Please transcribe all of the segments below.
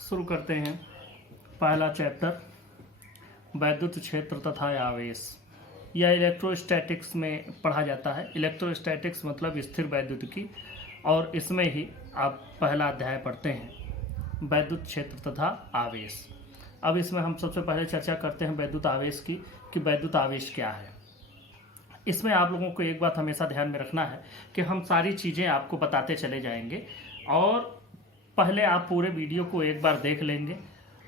शुरू करते हैं। पहला चैप्टर, वैद्युत क्षेत्र तथा आवेश। यह इलेक्ट्रोस्टैटिक्स में पढ़ा जाता है। इलेक्ट्रोस्टैटिक्स मतलब स्थिर वैद्युतिकी, और इसमें ही आप पहला अध्याय पढ़ते हैं, वैद्युत क्षेत्र तथा आवेश। अब इसमें हम सबसे पहले चर्चा करते हैं वैद्युत आवेश की, कि वैद्युत आवेश क्या है। इसमें आप लोगों को एक बात हमेशा ध्यान में रखना है कि हम सारी चीज़ें आपको बताते चले जाएंगे, और पहले आप पूरे वीडियो को एक बार देख लेंगे,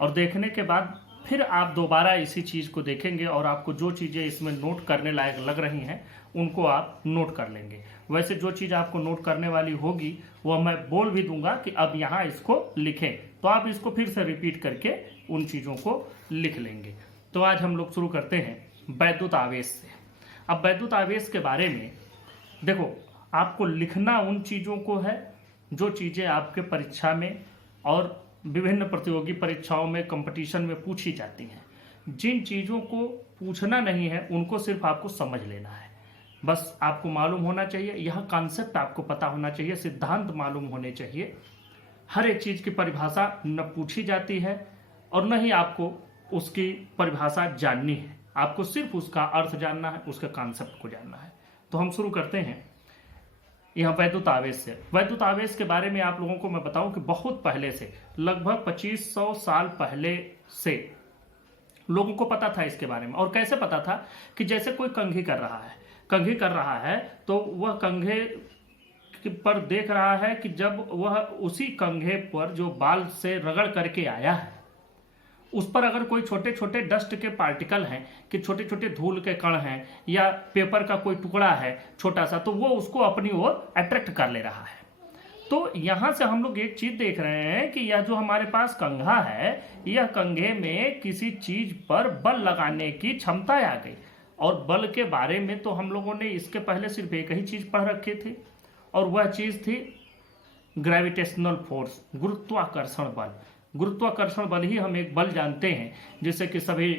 और देखने के बाद फिर आप दोबारा इसी चीज़ को देखेंगे, और आपको जो चीज़ें इसमें नोट करने लायक लग रही हैं उनको आप नोट कर लेंगे। वैसे जो चीज़ आपको नोट करने वाली होगी वह मैं बोल भी दूंगा कि अब यहाँ इसको लिखें, तो आप इसको फिर से रिपीट करके उन चीज़ों को लिख लेंगे। तो आज हम लोग शुरू करते हैं वैद्युत आवेश से। अब वैद्युत आवेश के बारे में देखो, आपको लिखना उन चीज़ों को है जो चीज़ें आपके परीक्षा में और विभिन्न प्रतियोगी परीक्षाओं में, कंपटीशन में पूछी जाती हैं। जिन चीज़ों को पूछना नहीं है उनको सिर्फ आपको समझ लेना है। बस आपको मालूम होना चाहिए, यह कॉन्सेप्ट आपको पता होना चाहिए, सिद्धांत मालूम होने चाहिए। हर एक चीज़ की परिभाषा न पूछी जाती है और न ही आपको उसकी परिभाषा जाननी है, आपको सिर्फ उसका अर्थ जानना है, उसके कॉन्सेप्ट को जानना है। तो हम शुरू करते हैं यहाँ वैद्युत आवेश से। वैद्युत आवेश के बारे में आप लोगों को मैं बताऊं कि बहुत पहले से, लगभग 2500 साल पहले से लोगों को पता था इसके बारे में। और कैसे पता था? कि जैसे कोई कंघी कर रहा है तो वह कंघे पर देख रहा है कि जब वह उसी कंघे पर जो बाल से रगड़ करके आया है उस पर अगर कोई छोटे छोटे डस्ट के पार्टिकल हैं, कि छोटे छोटे धूल के कण हैं, या पेपर का कोई टुकड़ा है छोटा सा, तो वो उसको अपनी ओर अट्रैक्ट कर ले रहा है। तो यहाँ से हम लोग एक चीज देख रहे हैं कि यह जो हमारे पास कंघा है, यह कंघे में किसी चीज पर बल लगाने की क्षमता आ गई। और बल के बारे में तो हम लोगों ने इसके पहले सिर्फ एक ही चीज पढ़ रखी थी, और वह चीज थी ग्रेविटेशनल फोर्स, गुरुत्वाकर्षण बल। गुरुत्वाकर्षण बल ही हम एक बल जानते हैं, जिससे कि सभी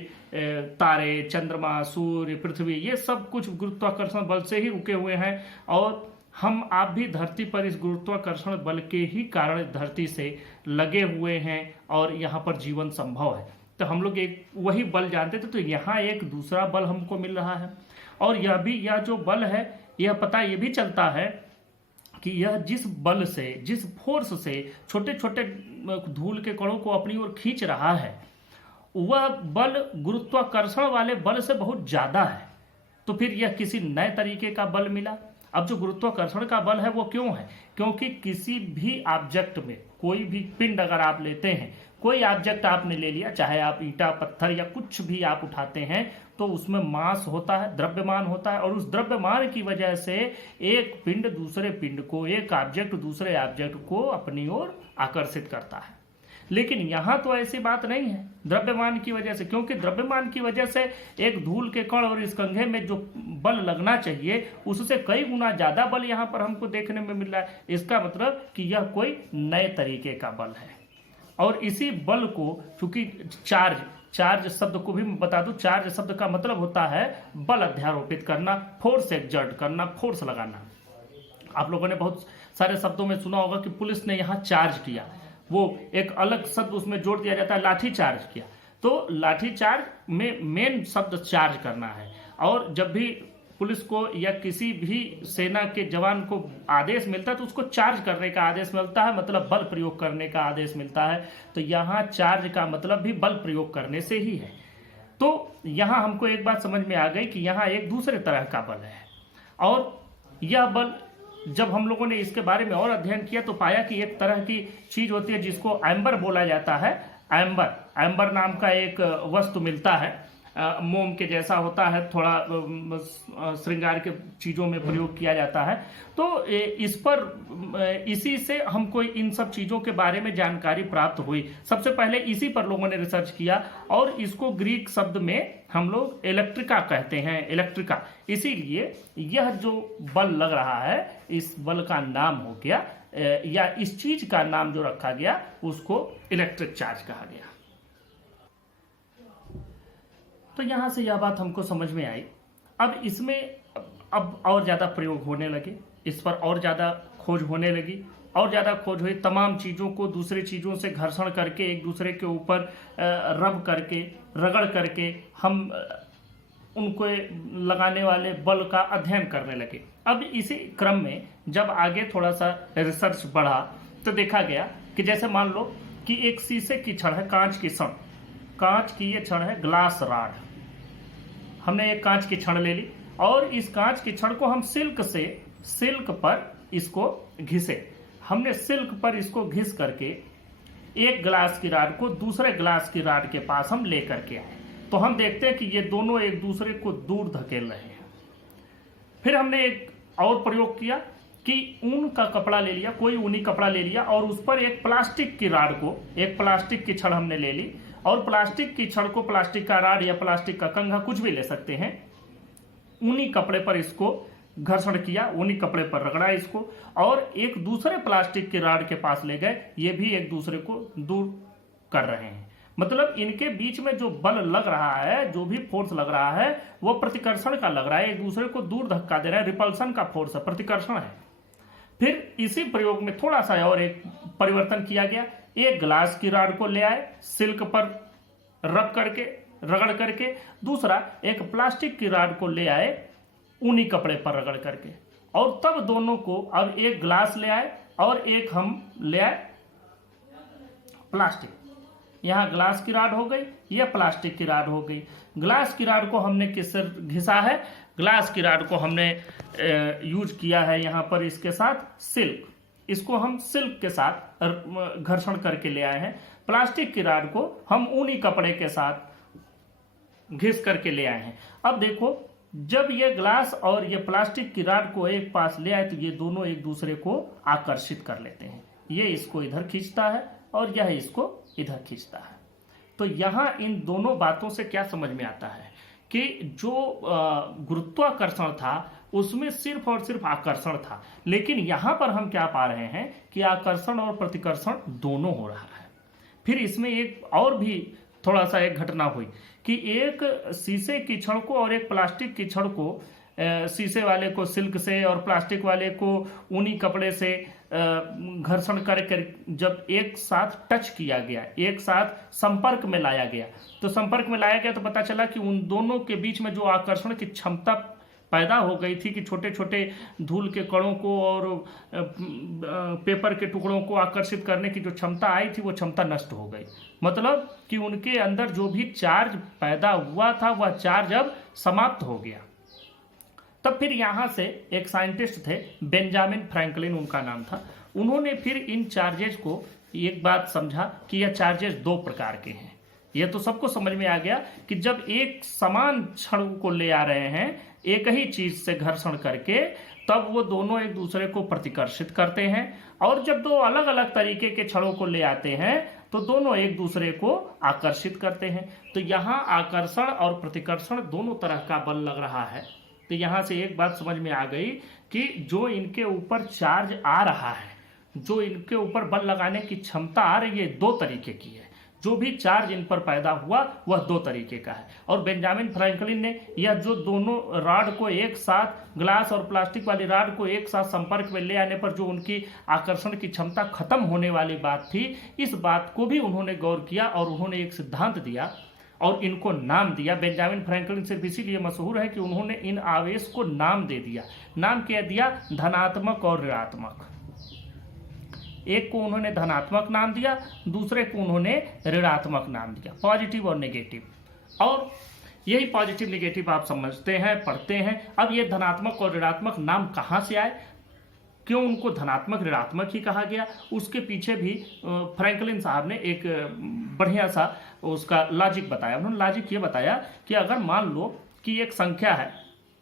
तारे, चंद्रमा, सूर्य, पृथ्वी, ये सब कुछ गुरुत्वाकर्षण बल से ही रुके हुए हैं। और हम आप भी धरती पर इस गुरुत्वाकर्षण बल के ही कारण धरती से लगे हुए हैं, और यहाँ पर जीवन संभव है। तो हम लोग एक वही बल जानते थे, तो यहाँ एक दूसरा बल हमको मिल रहा है। और यह जो बल है, यह पता ये भी चलता है कि यह जिस बल से, जिस फोर्स से छोटे छोटे धूल के कणों को अपनी ओर खींच रहा है, वह बल गुरुत्वाकर्षण वाले बल से बहुत ज्यादा है। तो फिर यह किसी नए तरीके का बल मिला। अब जो गुरुत्वाकर्षण का बल है वो क्यों है? क्योंकि किसी भी ऑब्जेक्ट में, कोई भी पिंड अगर आप लेते हैं, कोई ऑब्जेक्ट आपने ले लिया, चाहे आप ईंटा, पत्थर या कुछ भी आप उठाते हैं, तो उसमें मास होता है, द्रव्यमान होता है, और उस द्रव्यमान की वजह से एक पिंड दूसरे पिंड को, एक ऑब्जेक्ट दूसरे ऑब्जेक्ट को अपनी ओर आकर्षित करता है। लेकिन यहां तो ऐसी बात नहीं है द्रव्यमान की वजह से, क्योंकि द्रव्यमान की वजह से एक धूल के कण और इस कंघे में जो बल लगना चाहिए उससे कई गुना ज्यादा बल यहां पर हमको देखने में मिल रहा है। इसका मतलब कि यह कोई नए तरीके का बल है। और इसी बल को, चूंकि चार्ज शब्द को भी मैं बता दूं, चार्ज शब्द का मतलब होता है बल अध्यारोपित करना, फोर्स एक्सर्ट करना, फोर्स लगाना। आप लोगों ने बहुत सारे शब्दों में सुना होगा कि पुलिस ने यहाँ चार्ज किया, वो एक अलग शब्द उसमें जोड़ दिया जाता है, लाठी चार्ज किया। तो लाठी चार्ज में मेन शब्द चार्ज करना है। और जब भी पुलिस को या किसी भी सेना के जवान को आदेश मिलता है तो उसको चार्ज करने का आदेश मिलता है, मतलब बल प्रयोग करने का आदेश मिलता है। तो यहाँ चार्ज का मतलब भी बल प्रयोग करने से ही है। तो यहाँ हमको एक बात समझ में आ गई कि यहाँ एक दूसरे तरह का बल है। और यह बल, जब हम लोगों ने इसके बारे में और अध्ययन किया तो पाया कि एक तरह की चीज होती है जिसको एम्बर बोला जाता है। एम्बर नाम का एक वस्तु मिलता है, मोम के जैसा होता है, थोड़ा श्रृंगार के चीजों में प्रयोग किया जाता है। तो इस पर, इसी से हमको इन सब चीजों के बारे में जानकारी प्राप्त हुई। सबसे पहले इसी पर लोगों ने रिसर्च किया, और इसको ग्रीक शब्द में हम लोग इलेक्ट्रिका कहते हैं, इलेक्ट्रिका। इसीलिए यह जो बल लग रहा है, इस बल का नाम हो गया, या इस चीज का नाम जो रखा गया उसको इलेक्ट्रिक चार्ज कहा गया। तो यहां से यह बात हमको समझ में आई। अब इसमें अब और ज्यादा प्रयोग होने लगे, इस पर और ज्यादा खोज होने लगी, और ज़्यादा खोज हुई, तमाम चीज़ों को दूसरी चीज़ों से घर्षण करके एक दूसरे के ऊपर रब करके रगड़ करके हम उनको लगाने वाले बल का अध्ययन करने लगे। अब इसी क्रम में जब आगे थोड़ा सा रिसर्च बढ़ा तो देखा गया कि जैसे मान लो कि एक शीशे की छड़ है, कांच की छड़, कांच की ये छड़ है, ग्लास राड। हमने एक कांच की छड़ ले ली और इस कांच की छड़ को हम सिल्क पर इसको घिसे। हमने सिल्क पर इसको घिस करके एक ग्लास की राड को दूसरे ग्लास की राड के पास हम ले करके आए, तो हम देखते हैं कि ये दोनों एक दूसरे को दूर धकेल रहे हैं। फिर हमने एक और प्रयोग किया कि ऊन का कपड़ा ले लिया, कोई ऊनी कपड़ा ले लिया और उस पर एक प्लास्टिक की राड को, एक प्लास्टिक की छड़ हमने ले ली और प्लास्टिक की छड़ को, प्लास्टिक का राड या प्लास्टिक का कंघा कुछ भी ले सकते हैं, ऊनी कपड़े पर इसको घर्षण किया, ऊनी कपड़े पर रगड़ा इसको और एक दूसरे प्लास्टिक की राड के पास ले गए। ये भी एक दूसरे को दूर कर रहे हैं। मतलब इनके बीच में जो बल लग रहा है, जो भी फोर्स लग रहा है वो प्रतिकर्षण का लग रहा है, एक दूसरे को दूर धक्का दे रहा है, रिपल्सन का फोर्स है, प्रतिकर्षण है। फिर इसी प्रयोग में थोड़ा सा और एक परिवर्तन किया गया, एक ग्लास की राड को ले आए सिल्क पर रब करके रगड़ करके, दूसरा एक प्लास्टिक की राड को ले आए ऊनी कपड़े पर रगड़ करके, और तब दोनों को अब एक ग्लास ले आए और एक हम ले आए प्लास्टिक। यहां ग्लास की राड हो गई, यह प्लास्टिक की राड हो गई। ग्लास की राड को हमने किससे घिसा है? ग्लास की राड को हमने यूज किया है यहां पर इसके साथ सिल्क, इसको हम सिल्क के साथ घर्षण करके ले आए हैं। प्लास्टिक की राड को हम ऊनी कपड़े के साथ घिस करके ले आए हैं। अब देखो, जब ये ग्लास और ये प्लास्टिक की राड को एक पास ले आए तो ये दोनों एक दूसरे को आकर्षित कर लेते हैं। ये इसको इधर खींचता है और यह इसको इधर खींचता है। तो यहां इन दोनों बातों से क्या समझ में आता है कि जो गुरुत्वाकर्षण था उसमें सिर्फ और सिर्फ आकर्षण था, लेकिन यहां पर हम क्या पा रहे हैं कि आकर्षण और प्रतिकर्षण दोनों हो रहा है। फिर इसमें एक और भी थोड़ा सा एक घटना हुई कि एक शीशे की छड़ को और एक प्लास्टिक की छड़ को, शीशे वाले को सिल्क से और प्लास्टिक वाले को ऊनी कपड़े से घर्षण करके जब एक साथ टच किया गया, एक साथ संपर्क में लाया गया, तो संपर्क में लाया गया तो पता चला कि उन दोनों के बीच में जो आकर्षण की क्षमता पैदा हो गई थी कि छोटे छोटे धूल के कणों को और पेपर के टुकड़ों को आकर्षित करने की जो क्षमता आई थी वो क्षमता नष्ट हो गई। मतलब कि उनके अंदर जो भी चार्ज पैदा हुआ था वह चार्ज अब समाप्त हो गया। तब फिर यहाँ से एक साइंटिस्ट थे, बेंजामिन फ्रैंकलिन उनका नाम था। उन्होंने फिर इन चार्जेज को एक बात समझा कि यह चार्जेज दो प्रकार के हैं। यह तो सबको समझ में आ गया कि जब एक समान क्षण को ले आ रहे हैं एक ही चीज से घर्षण करके, तब वो दोनों एक दूसरे को प्रतिकर्षित करते हैं, और जब दो अलग अलग तरीके के छड़ों को ले आते हैं तो दोनों एक दूसरे को आकर्षित करते हैं। तो यहाँ आकर्षण और प्रतिकर्षण दोनों तरह का बल लग रहा है। तो यहाँ से एक बात समझ में आ गई कि जो इनके ऊपर चार्ज आ रहा है, जो इनके ऊपर बल लगाने की क्षमता आ रही है, दो तरीके की है। जो भी चार्ज इन पर पैदा हुआ वह दो तरीके का है। और बेंजामिन फ्रैंकलिन ने यह जो दोनों राड को एक साथ, ग्लास और प्लास्टिक वाली राड को एक साथ संपर्क में ले आने पर जो उनकी आकर्षण की क्षमता खत्म होने वाली बात थी, इस बात को भी उन्होंने गौर किया और उन्होंने एक सिद्धांत दिया और इनको नाम दिया। बेंजामिन फ्रैंकलिन सिर्फ इसीलिए मशहूर है कि उन्होंने इन आवेश को नाम दे दिया। नाम क्या दिया? धनात्मक और ऋणात्मक। एक को उन्होंने धनात्मक नाम दिया, दूसरे को उन्होंने ऋणात्मक नाम दिया, पॉजिटिव और नेगेटिव। और यही पॉजिटिव नेगेटिव आप समझते हैं, पढ़ते हैं। अब ये धनात्मक और ऋणात्मक नाम कहाँ से आए, क्यों उनको धनात्मक ऋणात्मक ही कहा गया, उसके पीछे भी फ्रैंकलिन साहब ने एक बढ़िया सा उसका लॉजिक बताया। उन्होंने लॉजिक ये बताया कि अगर मान लो कि एक संख्या है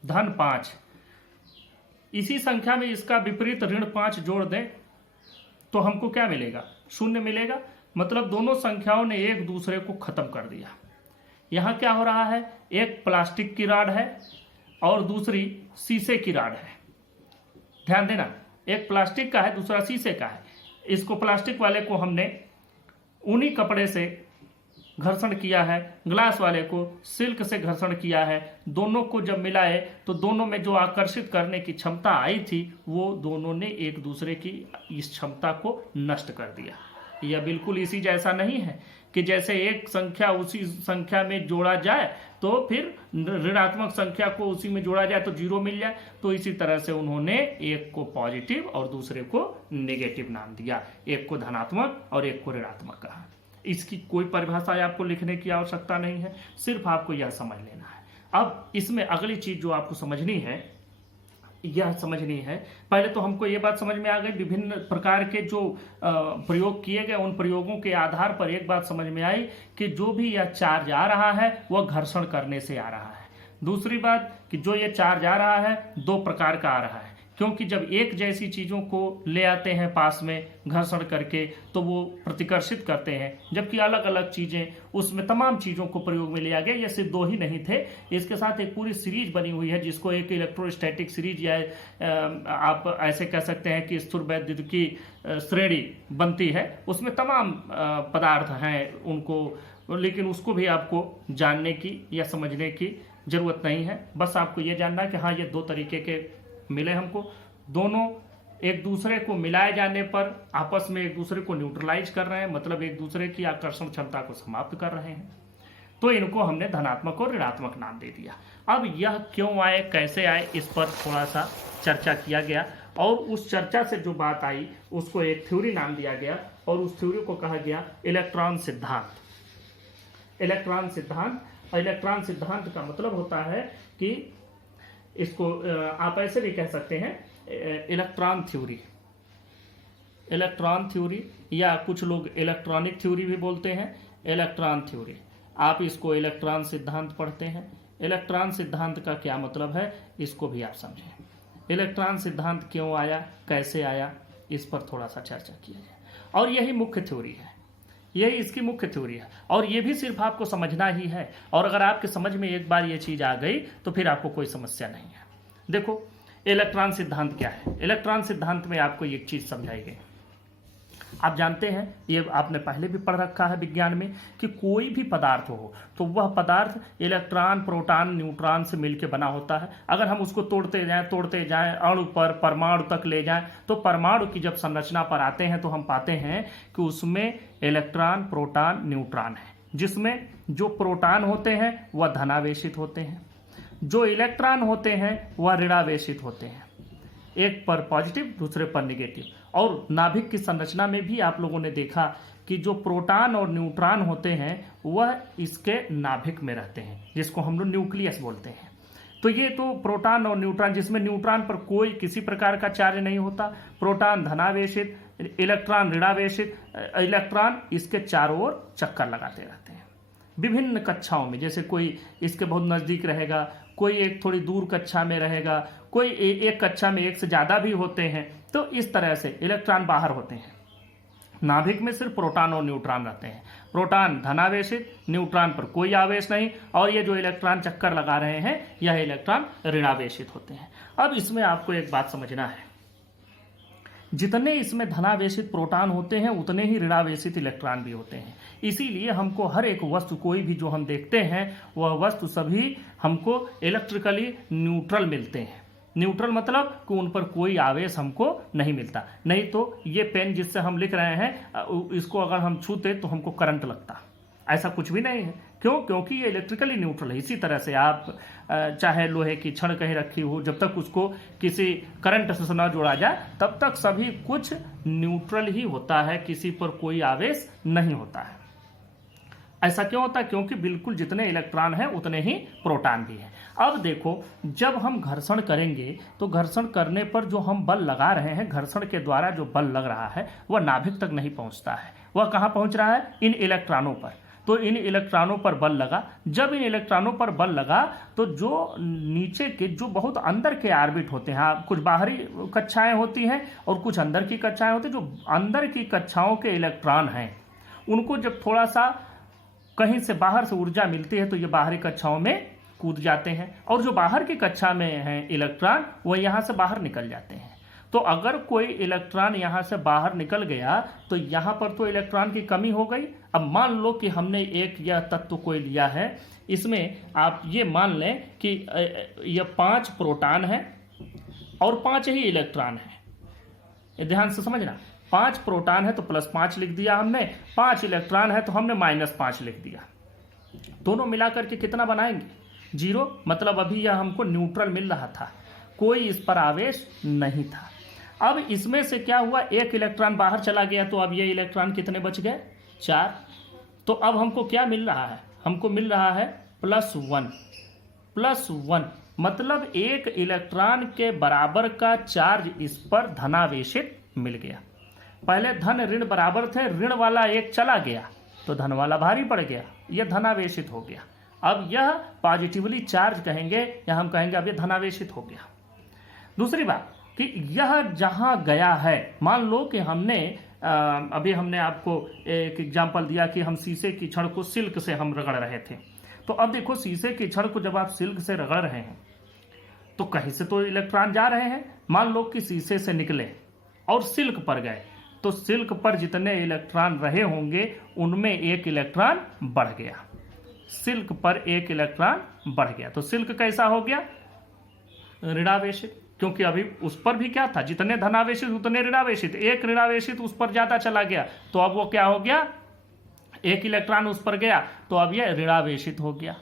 धन 5, इसी संख्या में इसका विपरीत ऋण 5 जोड़ दें तो हमको क्या मिलेगा? 0 मिलेगा। मतलब दोनों संख्याओं ने एक दूसरे को खत्म कर दिया। यहाँ क्या हो रहा है? एक प्लास्टिक की राड है और दूसरी शीशे की राड है। ध्यान देना, एक प्लास्टिक का है, दूसरा शीशे का है। इसको प्लास्टिक वाले को हमने ऊनी कपड़े से घर्षण किया है, ग्लास वाले को सिल्क से घर्षण किया है, दोनों को जब मिलाए तो दोनों में जो आकर्षित करने की क्षमता आई थी वो दोनों ने एक दूसरे की इस क्षमता को नष्ट कर दिया। यह बिल्कुल इसी जैसा नहीं है कि जैसे एक संख्या उसी संख्या में जोड़ा जाए तो फिर ऋणात्मक संख्या को उसी में जोड़ा जाए तो जीरो मिल जाए। तो इसी तरह से उन्होंने एक को पॉजिटिव और दूसरे को नेगेटिव नाम दिया, एक को धनात्मक और एक को ऋणात्मक कहा। इसकी कोई परिभाषा आपको लिखने की आवश्यकता नहीं है, सिर्फ आपको यह समझ लेना है। अब इसमें अगली चीज जो आपको समझनी है, यह समझनी है, पहले तो हमको ये बात समझ में आ गई विभिन्न प्रकार के जो प्रयोग किए गए उन प्रयोगों के आधार पर एक बात समझ में आई कि जो भी यह चार्ज आ रहा है वह घर्षण करने से आ रहा है। दूसरी बात कि जो ये चार्ज आ रहा है दो प्रकार का आ रहा है, क्योंकि जब एक जैसी चीज़ों को ले आते हैं पास में घर्षण करके तो वो प्रतिकर्षित करते हैं, जबकि अलग अलग चीज़ें उसमें तमाम चीज़ों को प्रयोग में लिया गया। ये सिर्फ दो ही नहीं थे, इसके साथ एक पूरी सीरीज बनी हुई है जिसको एक इलेक्ट्रोस्टैटिक सीरीज या आप ऐसे कह सकते हैं कि स्थूल वैद्युतिकी श्रेणी बनती है। उसमें तमाम पदार्थ हैं उनको, लेकिन उसको भी आपको जानने की या समझने की जरूरत नहीं है। बस आपको ये जानना है कि हाँ ये दो तरीके के मिले हमको, दोनों एक दूसरे को मिलाए जाने पर आपस में एक दूसरे को न्यूट्रलाइज कर रहे हैं, मतलब एक दूसरे की आकर्षण क्षमता को समाप्त कर रहे हैं। तो इनको हमने धनात्मक और ऋणात्मक नाम दे दिया। अब यह क्यों आए, कैसे आए, इस पर थोड़ा सा चर्चा किया गया और उस चर्चा से जो बात आई उसको एक थ्योरी नाम दिया गया और उस थ्योरी को कहा गया इलेक्ट्रॉन सिद्धांत। इलेक्ट्रॉन सिद्धांत, इलेक्ट्रॉन सिद्धांत का मतलब होता है कि इसको आप ऐसे भी कह सकते हैं इलेक्ट्रॉन थ्योरी, इलेक्ट्रॉन थ्योरी, या कुछ लोग इलेक्ट्रॉनिक थ्योरी भी बोलते हैं। इलेक्ट्रॉन थ्योरी, आप इसको इलेक्ट्रॉन सिद्धांत पढ़ते हैं। इलेक्ट्रॉन सिद्धांत का क्या मतलब है इसको भी आप समझें। इलेक्ट्रॉन सिद्धांत क्यों आया, कैसे आया, इस पर थोड़ा सा चर्चा किया जाए। और यही मुख्य थ्योरी है, यही इसकी मुख्य थ्योरी है और ये भी सिर्फ आपको समझना ही है। और अगर आपके समझ में एक बार ये चीज़ आ गई तो फिर आपको कोई समस्या नहीं है। देखो इलेक्ट्रॉन सिद्धांत क्या है। इलेक्ट्रॉन सिद्धांत में आपको एक चीज़ समझाई गई, आप जानते हैं, ये आपने पहले भी पढ़ रखा है विज्ञान में, कि कोई भी पदार्थ हो तो वह पदार्थ इलेक्ट्रॉन, प्रोटॉन, न्यूट्रॉन से मिलकर बना होता है। अगर हम उसको तोड़ते जाएं अणु पर परमाणु तक ले जाएं तो परमाणु की जब संरचना पर आते हैं तो हम पाते हैं कि उसमें इलेक्ट्रॉन, प्रोटॉन, न्यूट्रॉन है, जिसमें जो प्रोटॉन होते हैं वह धनावेशित होते हैं, जो इलेक्ट्रॉन होते हैं वह ऋणावेशित होते हैं, एक पर पॉजिटिव दूसरे पर निगेटिव। और नाभिक की संरचना में भी आप लोगों ने देखा कि जो प्रोटॉन और न्यूट्रॉन होते हैं वह इसके नाभिक में रहते हैं, जिसको हम लोग न्यूक्लियस बोलते हैं। तो ये तो प्रोटॉन और न्यूट्रॉन, जिसमें न्यूट्रॉन पर कोई किसी प्रकार का चार्ज नहीं होता, प्रोटॉन धनावेशित, इलेक्ट्रॉन ऋणावेशित, इलेक्ट्रॉन इसके चारों ओर चक्कर लगाते रहते हैं विभिन्न कक्षाओं में। जैसे कोई इसके बहुत नज़दीक रहेगा, कोई एक थोड़ी दूर कक्षा में रहेगा, कोई एक कक्षा में एक से ज़्यादा भी होते हैं। तो इस तरह से इलेक्ट्रॉन बाहर होते हैं। नाभिक में सिर्फ प्रोटॉन और न्यूट्रॉन रहते हैं, प्रोटॉन धनावेशित, न्यूट्रॉन पर कोई आवेश नहीं, और ये जो इलेक्ट्रॉन चक्कर लगा रहे हैं यह इलेक्ट्रॉन ऋणावेशित होते हैं। अब इसमें आपको एक बात समझना है, जितने इसमें धनावेशित प्रोटॉन होते हैं उतने ही ऋणावेशित इलेक्ट्रॉन भी होते हैं। इसीलिए हमको हर एक वस्तु, कोई भी जो हम देखते हैं वह वस्तु सभी हमको इलेक्ट्रिकली न्यूट्रल मिलते हैं। न्यूट्रल मतलब कि उन पर कोई आवेश हमको नहीं मिलता। नहीं तो ये पेन जिससे हम लिख रहे हैं इसको अगर हम छूते तो हमको करंट लगता, ऐसा कुछ भी नहीं है। क्यों? क्योंकि ये इलेक्ट्रिकली न्यूट्रल है। इसी तरह से आप चाहे लोहे की छड़ कहीं रखी हो, जब तक उसको किसी करंट से न जोड़ा जाए तब तक सभी कुछ न्यूट्रल ही होता है, किसी पर कोई आवेश नहीं होता है। ऐसा क्यों होता है? क्योंकि बिल्कुल जितने इलेक्ट्रॉन हैं उतने ही प्रोटॉन भी हैं। अब देखो, जब हम घर्षण करेंगे तो घर्षण करने पर जो हम बल लगा रहे हैं, घर्षण के द्वारा जो बल लग रहा है वह नाभिक तक नहीं पहुंचता है। वह कहाँ पहुंच रहा है? इन इलेक्ट्रॉनों पर। तो इन इलेक्ट्रॉनों पर बल लगा। जब इन इलेक्ट्रॉनों पर बल लगा तो जो नीचे के, जो बहुत अंदर के ऑर्बिट होते हैं, कुछ बाहरी कक्षाएं होती हैं और कुछ अंदर की कक्षाएं होती हैं, जो अंदर की कक्षाओं के इलेक्ट्रॉन हैं उनको जब थोड़ा सा कहीं से बाहर से ऊर्जा मिलती है तो ये बाहरी कक्षाओं में कूद जाते हैं, और जो बाहर की कक्षा में हैं इलेक्ट्रॉन वो यहाँ से बाहर निकल जाते हैं। तो अगर कोई इलेक्ट्रॉन यहाँ से बाहर निकल गया तो यहाँ पर तो इलेक्ट्रॉन की कमी हो गई। अब मान लो कि हमने एक यह तत्व कोई लिया है, इसमें आप ये मान लें कि यह 5 प्रोटॉन है और 5 ही इलेक्ट्रॉन है। ये ध्यान से समझना, 5 प्रोटॉन है तो +5 लिख दिया हमने, 5 इलेक्ट्रॉन है तो हमने -5 लिख दिया। दोनों मिलाकर के कितना बनाएंगे? 0। मतलब अभी यह हमको न्यूट्रल मिल रहा था, कोई इस पर आवेश नहीं था। अब इसमें से क्या हुआ, एक इलेक्ट्रॉन बाहर चला गया, तो अब ये इलेक्ट्रॉन कितने बच गए? 4। तो अब हमको क्या मिल रहा है? हमको मिल रहा है +1 मतलब एक इलेक्ट्रॉन के बराबर का चार्ज इस पर धनावेशित मिल गया। पहले धन ऋण बराबर थे, ऋण वाला एक चला गया तो धन वाला भारी पड़ गया, यह धनावेशित हो गया। अब यह पॉजिटिवली चार्ज कहेंगे या हम कहेंगे अब यह धनावेशित हो गया। दूसरी बात कि यह जहां गया है, मान लो कि अभी हमने आपको एक एग्जांपल दिया कि हम शीशे की छड़ को सिल्क से हम रगड़ रहे थे। तो अब देखो, शीशे की छड़ को जब आप सिल्क से रगड़ रहे हैं तो कहीं से तो इलेक्ट्रॉन जा रहे हैं। मान लो कि शीशे से निकले और सिल्क पर गए, तो सिल्क पर जितने इलेक्ट्रॉन रहे होंगे उनमें एक इलेक्ट्रॉन बढ़ गया। सिल्क पर एक इलेक्ट्रॉन बढ़ गया तो सिल्क कैसा हो गया? ऋणावेशित, क्योंकि अभी उस पर भी क्या था, जितने धनावेशित उतने ऋणावेशित, एक ऋणावेशित उस पर ज्यादा चला गया तो अब वो क्या हो गया? एक इलेक्ट्रॉन उस पर गया तो अब यह ऋणावेशित हो गया।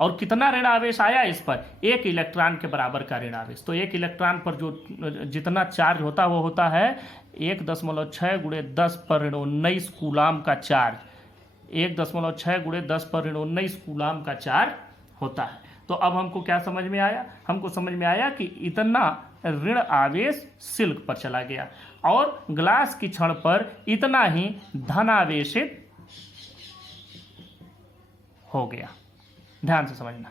और कितना ऋणावेश आया इस पर? एक इलेक्ट्रॉन के बराबर का ऋणावेश। तो एक इलेक्ट्रॉन पर जो जितना चार्ज होता है वो होता है 1.6 × 10⁻19 कूलाम का चार्ज। 1.6 × 10⁻19 कूलाम का चार्ज होता है। तो अब हमको क्या समझ में आया? हमको समझ में आया कि इतना ऋण आवेश सिल्क पर चला गया और ग्लास की छड़ पर इतना ही धनावेशित हो गया। ध्यान से समझना,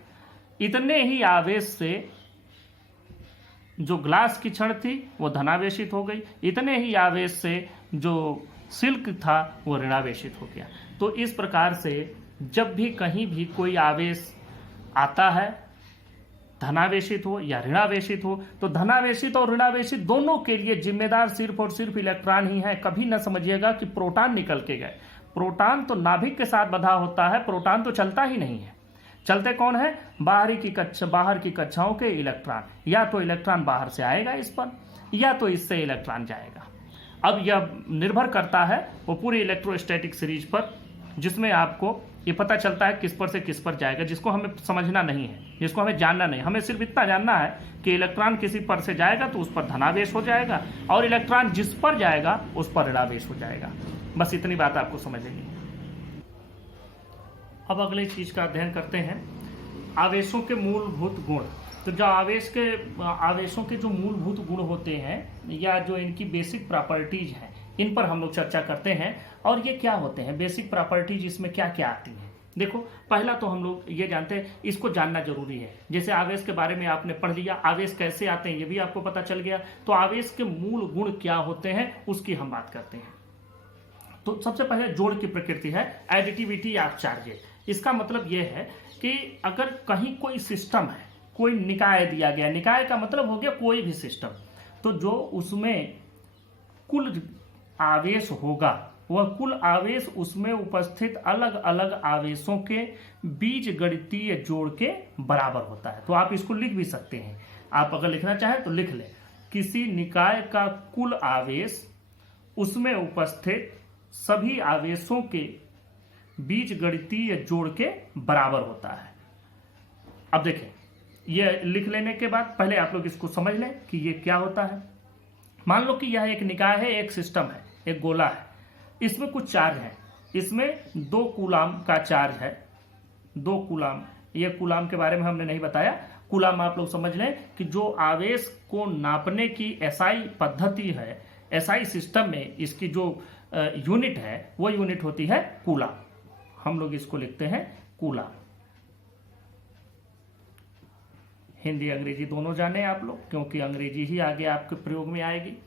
इतने ही आवेश से जो ग्लास की छड़ थी वो धनावेशित हो गई, इतने ही आवेश से जो सिल्क था वो ऋणावेशित हो गया। तो इस प्रकार से जब भी कहीं भी कोई आवेश आता है, धनावेशित हो या ऋणावेशित हो, तो धनावेशित और ऋणावेशित दोनों के लिए जिम्मेदार सिर्फ और सिर्फ इलेक्ट्रॉन ही है। कभी ना समझिएगा कि प्रोटॉन निकल के गए। प्रोटॉन तो नाभिक के साथ बंधा होता है, प्रोटॉन तो चलता ही नहीं है। चलते कौन है? बाहर की कक्षाओं के इलेक्ट्रॉन। या तो इलेक्ट्रॉन बाहर से आएगा इस पर या तो इससे इलेक्ट्रॉन जाएगा। अब यह निर्भर करता है वो पूरी इलेक्ट्रोस्टैटिक सीरीज पर, जिसमें आपको ये पता चलता है किस पर से किस पर जाएगा, जिसको हमें समझना नहीं है, जिसको हमें जानना नहीं। हमें सिर्फ इतना जानना है कि इलेक्ट्रॉन किसी पर से जाएगा तो उस पर धनावेश हो जाएगा और इलेक्ट्रॉन जिस पर जाएगा उस पर ऋणावेश हो जाएगा। बस इतनी बात आपको समझनी है। अब अगली चीज का अध्ययन करते हैं, आवेशों के मूलभूत गुण। तो जो आवेशों के जो मूलभूत गुण होते हैं या जो इनकी बेसिक प्रॉपर्टीज हैं, इन पर हम लोग चर्चा करते हैं। और ये क्या होते हैं, बेसिक प्रॉपर्टीज, इसमें क्या क्या आती हैं? देखो, पहला तो हम लोग ये जानते हैं, इसको जानना जरूरी है। जैसे आवेश के बारे में आपने पढ़ लिया, आवेश कैसे आते हैं ये भी आपको पता चल गया। तो आवेश के मूल गुण क्या होते हैं उसकी हम बात करते हैं। तो सबसे पहले जोड़ की प्रकृति है, एडिटिविटी ऑफ चार्जेस। इसका मतलब यह है कि अगर कहीं कोई सिस्टम है, कोई निकाय दिया गया, निकाय का मतलब हो गया कोई भी सिस्टम, तो जो उसमें कुल आवेश होगा वह कुल आवेश उसमें उपस्थित अलग अलग आवेशों के बीज गणितीय जोड़ के बराबर होता है। तो आप इसको लिख भी सकते हैं, आप अगर लिखना चाहें तो लिख लें। किसी निकाय का कुल आवेश उसमें उपस्थित सभी आवेशों के बीज गणितीय जोड़ के बराबर होता है। अब देखें, यह लिख लेने के बाद पहले आप लोग इसको समझ लें कि यह क्या होता है। मान लो कि यह एक निकाय है, एक सिस्टम है, एक गोला है, इसमें कुछ चार्ज है, इसमें 2 कूलाम का चार्ज है, 2 कूलाम। ये कूलाम के बारे में हमने नहीं बताया। कूलाम आप लोग समझ लें कि जो आवेश को नापने की एसआई पद्धति है, एसआई सिस्टम में इसकी जो यूनिट है वो यूनिट होती है कूलाम। हम लोग इसको लिखते हैं कूलाम। हिंदी अंग्रेजी दोनों जाने आप लोग, क्योंकि अंग्रेजी ही आगे आपके प्रयोग में आएगी।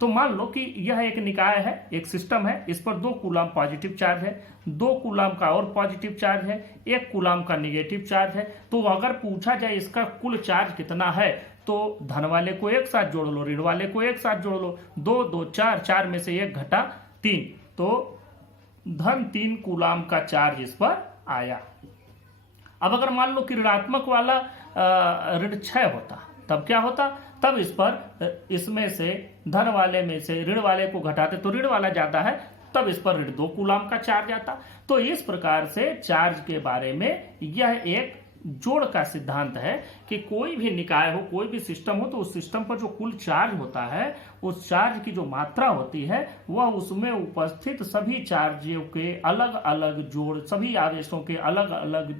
तो मान लो कि यह एक निकाय है, एक सिस्टम है, इस पर 2 कूलाम पॉजिटिव चार्ज है, 2 कूलाम का और पॉजिटिव चार्ज है, 1 कूलाम का निगेटिव चार्ज है। तो अगर पूछा जाए इसका कुल चार्ज कितना है, तो धन वाले को एक साथ जोड़ लो, ऋण वाले को एक साथ जोड़ लो, 2 2 4, 4 में से 1 घटा 3, तो धन 3 कूलाम का चार्ज इस पर आया। अब अगर मान लो कि ऋणात्मक वाला ऋण 6 होता, तब क्या होता, तब इस पर इसमें से धन वाले में से ऋण वाले को घटाते तो ऋण वाला ज्यादा है, तब इस पर ऋण 2 कूलाम का चार्ज आता। तो इस प्रकार से चार्ज के बारे में यह एक जोड़ का सिद्धांत है कि कोई भी निकाय हो, कोई भी सिस्टम हो, तो उस सिस्टम पर जो कुल चार्ज होता है, उस चार्ज की जो मात्रा होती है, वह उसमें उपस्थित सभी चार्जों के अलग अलग जोड़, सभी आवेशों के अलग अलग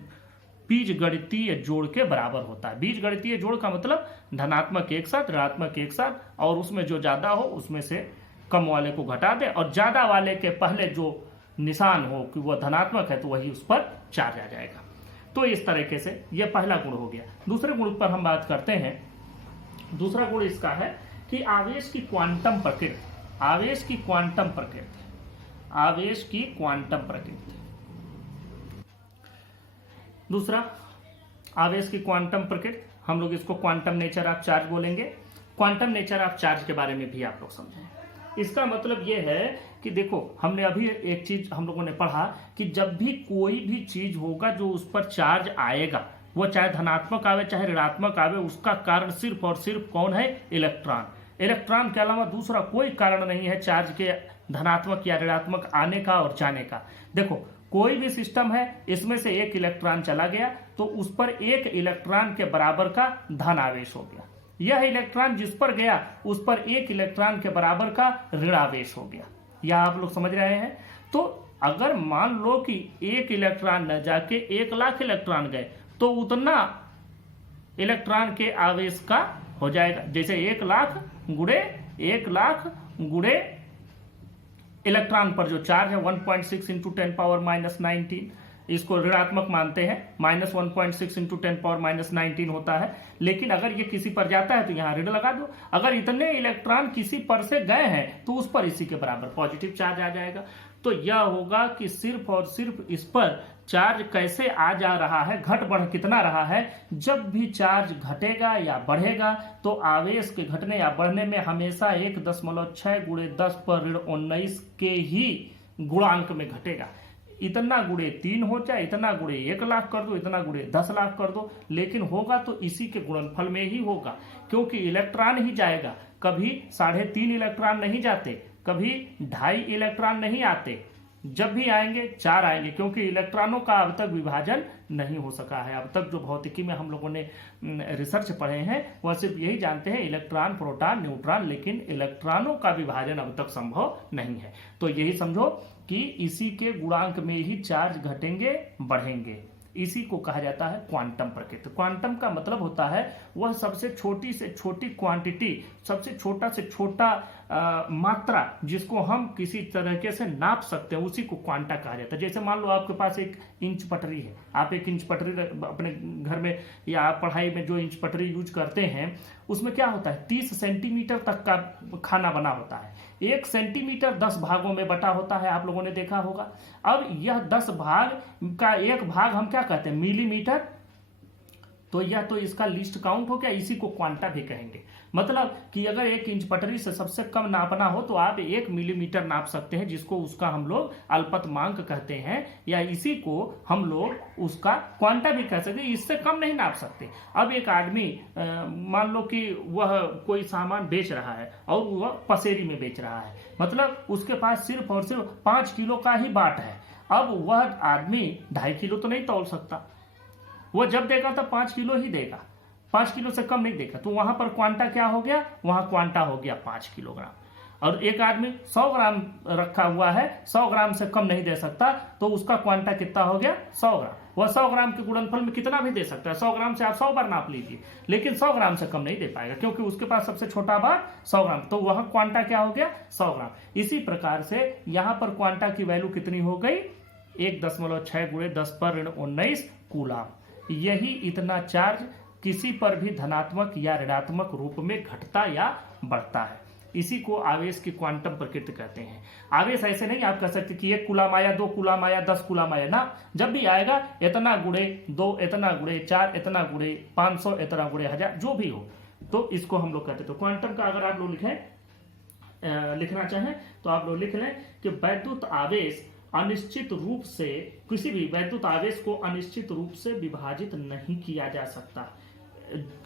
बीजगणितीय जोड़ के बराबर होता है। बीजगणितीय जोड़ का मतलब धनात्मक एक साथ, ऋणात्मक एक साथ, और उसमें जो ज्यादा हो उसमें से कम वाले को घटा दे, और ज्यादा वाले के पहले जो निशान हो कि वह धनात्मक है तो वही उस पर चार्ज आ जाएगा। तो इस तरीके से यह पहला गुण हो गया। दूसरे गुण पर हम बात करते हैं। दूसरा गुण इसका है कि आवेश की क्वांटम प्रकृति, आवेश की क्वांटम प्रकृति, आवेश की क्वांटम प्रकृति। दूसरा, आवेश की क्वांटम प्रकृति, हम लोग इसको क्वांटम नेचर ऑफ चार्ज बोलेंगे। क्वांटम नेचर ऑफ चार्ज के बारे में भी आप लोग समझें। इसका मतलब यह है कि देखो, हमने अभी एक चीज हम लोगों ने पढ़ा कि जब भी कोई भी चीज होगा जो उस पर चार्ज आएगा, वो चाहे धनात्मक आवे चाहे ऋणात्मक आवे, उसका कारण सिर्फ और सिर्फ कौन है? इलेक्ट्रॉन। इलेक्ट्रॉन के अलावा दूसरा कोई कारण नहीं है चार्ज के धनात्मक या ऋणात्मक आने का और जाने का। देखो, कोई भी सिस्टम है, इसमें से 1 इलेक्ट्रॉन चला गया तो उस पर 1 इलेक्ट्रॉन के बराबर का धन आवेश हो गया। यह इलेक्ट्रॉन जिस पर गया उस पर 1 इलेक्ट्रॉन के बराबर का ऋण आवेश हो गया। यह आप लोग समझ रहे हैं? तो अगर मान लो कि 1 इलेक्ट्रॉन न जाके 1 लाख इलेक्ट्रॉन गए तो उतना इलेक्ट्रॉन के आवेश का हो जाएगा। जैसे 1 लाख गुणे 1 लाख गुणे इलेक्ट्रॉन पर जो चार्ज है 1.6 इंटू 10⁻⁻19, इसको ऋणात्मक मानते हैं, -1.6 इंटू 10⁻⁻19 होता है। लेकिन अगर ये किसी पर जाता है तो यहाँ ऋण लगा दो। अगर इतने इलेक्ट्रॉन किसी पर से गए हैं तो उस पर इसी के बराबर पॉजिटिव चार्ज आ जाएगा। तो यह होगा कि सिर्फ और सिर्फ इस पर चार्ज कैसे आ जा रहा है, घट बढ़ कितना रहा है। जब भी चार्ज घटेगा या बढ़ेगा तो आवेश के घटने या बढ़ने में हमेशा 1.6 गुणे 10 पर ऋण 19 के ही गुणांक में घटेगा। इतना गुणे 3 हो जाए, इतना गुणे 1 लाख कर दो, इतना गुणे 10 लाख कर दो, लेकिन होगा तो इसी के गुणनफल में ही होगा, क्योंकि इलेक्ट्रॉन ही जाएगा। कभी 3.5 इलेक्ट्रॉन नहीं जाते, कभी 2.5 इलेक्ट्रॉन नहीं आते, जब भी आएंगे 4 आएंगे, क्योंकि इलेक्ट्रॉनों का अब तक विभाजन नहीं हो सका है। अब तक जो भौतिकी में हम लोगों ने रिसर्च पढ़े हैं वह सिर्फ यही जानते हैं इलेक्ट्रॉन, प्रोटॉन, न्यूट्रॉन, लेकिन इलेक्ट्रॉनों का विभाजन अब तक संभव नहीं है। तो यही समझो कि इसी के गुणांक में ही चार्ज घटेंगे बढ़ेंगे। इसी को कहा जाता है क्वांटम प्रकृति। क्वांटम का मतलब होता है वह सबसे छोटी से छोटी क्वांटिटी, सबसे छोटा से छोटा मात्रा जिसको हम किसी तरीके से नाप सकते हैं, उसी को क्वांटा कहा जाता है। जैसे मान लो आपके पास 1 इंच पटरी है, आप 1 इंच पटरी अपने घर में या आप पढ़ाई में जो इंच पटरी यूज करते हैं उसमें क्या होता है, 30 सेंटीमीटर तक का खाना बना होता है। 1 सेंटीमीटर 10 भागों में बटा होता है, आप लोगों ने देखा होगा। अब यह 10 भाग का 1 भाग हम क्या कहते हैं, मिलीमीटर। तो यह तो इसका लिस्ट काउंट हो गया, इसी को क्वांटा भी कहेंगे। मतलब कि अगर 1 इंच पटरी से सबसे कम नापना हो तो आप 1 मिलीमीटर नाप सकते हैं, जिसको उसका हम लोग अल्पतमांक कहते हैं, या इसी को हम लोग उसका क्वांटा भी कह सकते हैं। इससे कम नहीं नाप सकते। अब एक आदमी मान लो कि वह कोई सामान बेच रहा है और वह पसेरी में बेच रहा है, मतलब उसके पास सिर्फ और सिर्फ 5 किलो का ही बाट है। अब वह आदमी 2.5 किलो तो नहीं तौल सकता, वह जब देगा तब 5 किलो ही देगा, 5 किलो से कम नहीं देगा। तो वहां पर क्वांटा क्या हो गया, वहां क्वांटा हो गया 5 किलोग्राम। और एक आदमी 100 ग्राम रखा हुआ है, 100 ग्राम से कम नहीं दे सकता, तो उसका क्वांटा कितना हो गया, 100 ग्राम। वह 100 ग्राम के गुणनफल में कितना भी दे सकता है, 100 ग्राम से आप 100 बार नाप लीजिए, लेकिन 100 ग्राम से कम नहीं दे पाएगा, क्योंकि उसके पास सबसे छोटा बार 100 ग्राम। तो वह क्वांटा क्या हो गया, 100 ग्राम। इसी प्रकार से यहां पर क्वांटा की वैल्यू कितनी हो गई, 1.6 गुणे 10 पर ऋण 19 कूलाम। यही इतना चार्ज किसी पर भी धनात्मक या ऋणात्मक रूप में घटता या बढ़ता है। इसी को आवेश की क्वांटम प्रकृति कहते हैं। आवेश ऐसे नहीं आप कह सकते कि 1 कूलम आया, 2 कूलम आया, 10 कूलम आया ना, जब भी आएगा इतना गुणे 2, इतना गुणे 4, इतना गुणे 500, इतना गुणे 1000, जो भी हो, तो इसको हम लोग कहते हैं। तो क्वांटम का अगर आप लोग लिखना चाहें तो आप लोग लिख लें कि वैद्युत आवेश अनिश्चित रूप से, किसी भी वैद्युत आवेश को अनिश्चित रूप से विभाजित नहीं किया जा सकता।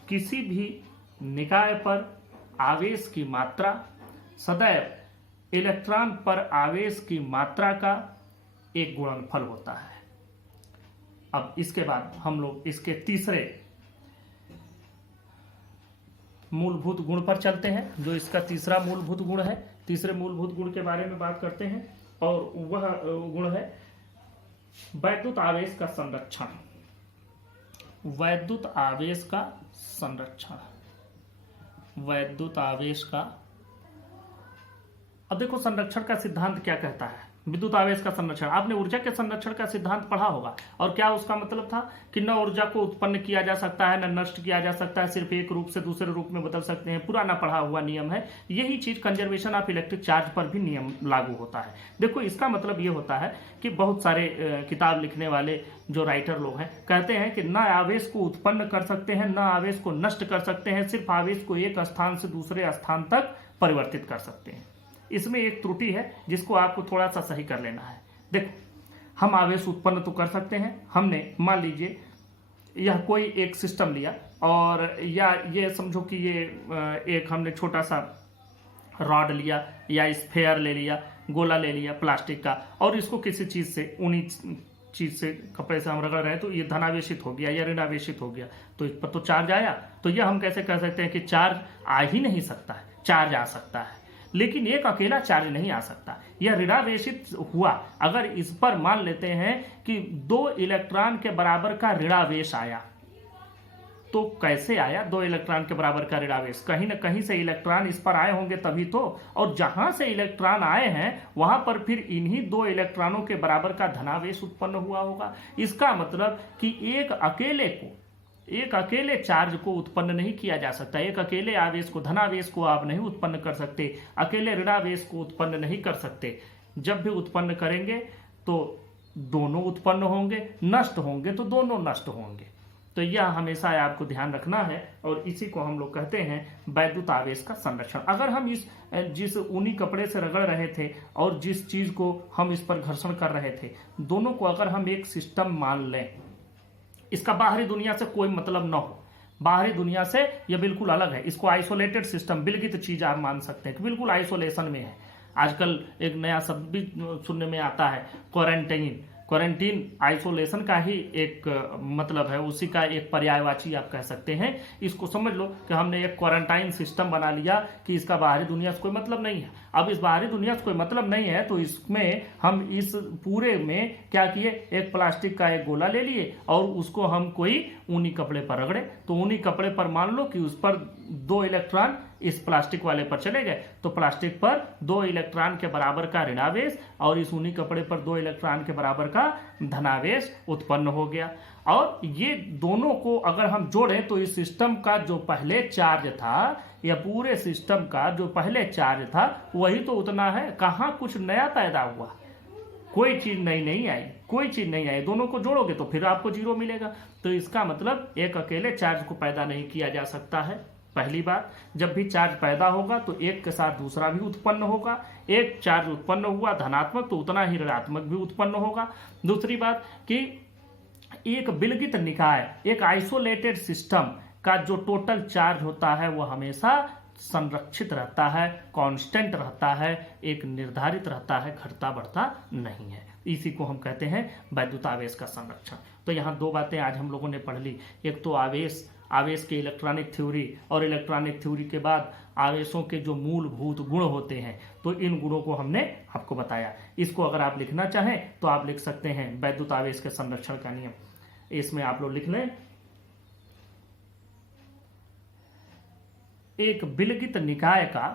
किसी भी निकाय पर आवेश की मात्रा सदैव इलेक्ट्रॉन पर आवेश की मात्रा का एक गुणनफल होता है। अब इसके बाद हम लोग इसके तीसरे मूलभूत गुण पर चलते हैं, जो इसका तीसरा मूलभूत गुण है। तीसरे मूलभूत गुण के बारे में बात करते हैं और वह गुण है वैद्युत आवेश का संरक्षण। वैद्युत आवेश का संरक्षण, वैद्युत आवेश का, अब देखो संरक्षण का सिद्धांत क्या कहता है। विद्युत आवेश का संरक्षण, आपने ऊर्जा के संरक्षण का सिद्धांत पढ़ा होगा, और क्या उसका मतलब था कि न ऊर्जा को उत्पन्न किया जा सकता है, न नष्ट किया जा सकता है, सिर्फ एक रूप से दूसरे रूप में बदल सकते हैं। पुराना पढ़ा हुआ नियम है। यही चीज कंजर्वेशन ऑफ इलेक्ट्रिक चार्ज पर भी नियम लागू होता है। देखो इसका मतलब ये होता है कि बहुत सारे किताब लिखने वाले जो राइटर लोग हैं कहते हैं कि न आवेश को उत्पन्न कर सकते हैं, न आवेश को नष्ट कर सकते हैं, सिर्फ आवेश को एक स्थान से दूसरे स्थान तक परिवर्तित कर सकते हैं। इसमें एक त्रुटि है जिसको आपको थोड़ा सा सही कर लेना है। देखो, हम आवेश उत्पन्न तो कर सकते हैं। हमने मान लीजिए यह कोई एक सिस्टम लिया, और या ये समझो कि ये एक हमने छोटा सा रॉड लिया या स्फेयर ले लिया, गोला ले लिया प्लास्टिक का, और इसको किसी चीज से, ऊनी चीज से, कपड़े से हम रगड़ रहे हैं, तो ये धनावेशित हो गया या ऋणावेशित हो गया, तो इस पर तो चार्ज आया। तो यह हम कैसे कह सकते हैं कि चार्ज आ ही नहीं सकता है, चार्ज आ सकता है, लेकिन एक अकेला चार्ज नहीं आ सकता। यह ऋणावेशित हुआ अगर इस पर मान लेते हैं कि 2 इलेक्ट्रॉन के बराबर का ऋणावेश आया। तो कैसे आया 2 इलेक्ट्रॉन के बराबर का ऋणावेश? कहीं ना कहीं से इलेक्ट्रॉन इस पर आए होंगे तभी तो, और जहां से इलेक्ट्रॉन आए हैं वहां पर फिर इन्हीं 2 इलेक्ट्रॉनों के बराबर का धनावेश उत्पन्न हुआ होगा। इसका मतलब कि एक अकेले चार्ज को उत्पन्न नहीं किया जा सकता। एक अकेले आवेश को, धनावेश को आप नहीं उत्पन्न कर सकते, अकेले ऋणावेश को उत्पन्न नहीं कर सकते। जब भी उत्पन्न करेंगे तो दोनों उत्पन्न होंगे, नष्ट होंगे तो दोनों नष्ट होंगे। तो यह हमेशा आपको ध्यान रखना है, और इसी को हम लोग कहते हैं वैद्युत आवेश का संरक्षण। अगर हम जिस ऊनी कपड़े से रगड़ रहे थे और जिस चीज को हम इस पर घर्षण कर रहे थे, दोनों को अगर हम एक सिस्टम मान लें, इसका बाहरी दुनिया से कोई मतलब न हो, बाहरी दुनिया से यह बिल्कुल अलग है, इसको आइसोलेटेड सिस्टम, विलगित चीज आप मान सकते हैं कि बिल्कुल आइसोलेशन में है। आजकल एक नया शब्द भी सुनने में आता है, क्वारंटाइन। क्वारंटीन आइसोलेशन का ही एक मतलब है, उसी का एक पर्यायवाची आप कह सकते हैं। इसको समझ लो कि हमने एक क्वारंटाइन सिस्टम बना लिया कि इसका बाहरी दुनिया से कोई मतलब नहीं है। अब इस बाहरी दुनिया से कोई मतलब नहीं है तो इसमें हम इस पूरे में क्या किए, एक प्लास्टिक का एक गोला ले लिए और उसको हम कोई ऊनी कपड़े पर रगड़े। तो ऊनी कपड़े पर मान लो कि उस पर 2 इलेक्ट्रॉन इस प्लास्टिक वाले पर चले गए, तो प्लास्टिक पर 2 इलेक्ट्रॉन के बराबर का ऋणावेश और इस ऊनी कपड़े पर 2 इलेक्ट्रॉन के बराबर का धनावेश उत्पन्न हो गया। और ये दोनों को अगर हम जोड़ें तो इस सिस्टम का जो पहले चार्ज था, या पूरे सिस्टम का जो पहले चार्ज था, वही तो उतना है। कहाँ कुछ नया पैदा हुआ, कोई चीज नई नहीं आई, कोई चीज नहीं आई। दोनों को जोड़ोगे तो फिर आपको 0 मिलेगा। तो इसका मतलब एक अकेले चार्ज को पैदा नहीं किया जा सकता है। पहली बात, जब भी चार्ज पैदा होगा तो एक के साथ दूसरा भी उत्पन्न होगा। एक चार्ज उत्पन्न हुआ धनात्मक तो उतना ही ऋणात्मक भी उत्पन्न होगा। दूसरी बात कि एक विलगित निकाय, एक आइसोलेटेड सिस्टम का जो टोटल चार्ज होता है वह हमेशा संरक्षित रहता है, कांस्टेंट रहता है, एक निर्धारित रहता है, घटता बढ़ता नहीं है। इसी को हम कहते हैं वैद्युत आवेश का संरक्षण। तो यहाँ 2 बातें आज हम लोगों ने पढ़ ली। एक तो आवेश के इलेक्ट्रॉनिक थ्योरी, और इलेक्ट्रॉनिक थ्योरी के बाद आवेशों के जो मूलभूत गुण होते हैं, तो इन गुणों को हमने आपको बताया। इसको अगर आप लिखना चाहें तो आप लिख सकते हैं वैद्युत आवेश के संरक्षण का नियम। इसमें आप लोग लिख लें, एक विलगित निकाय का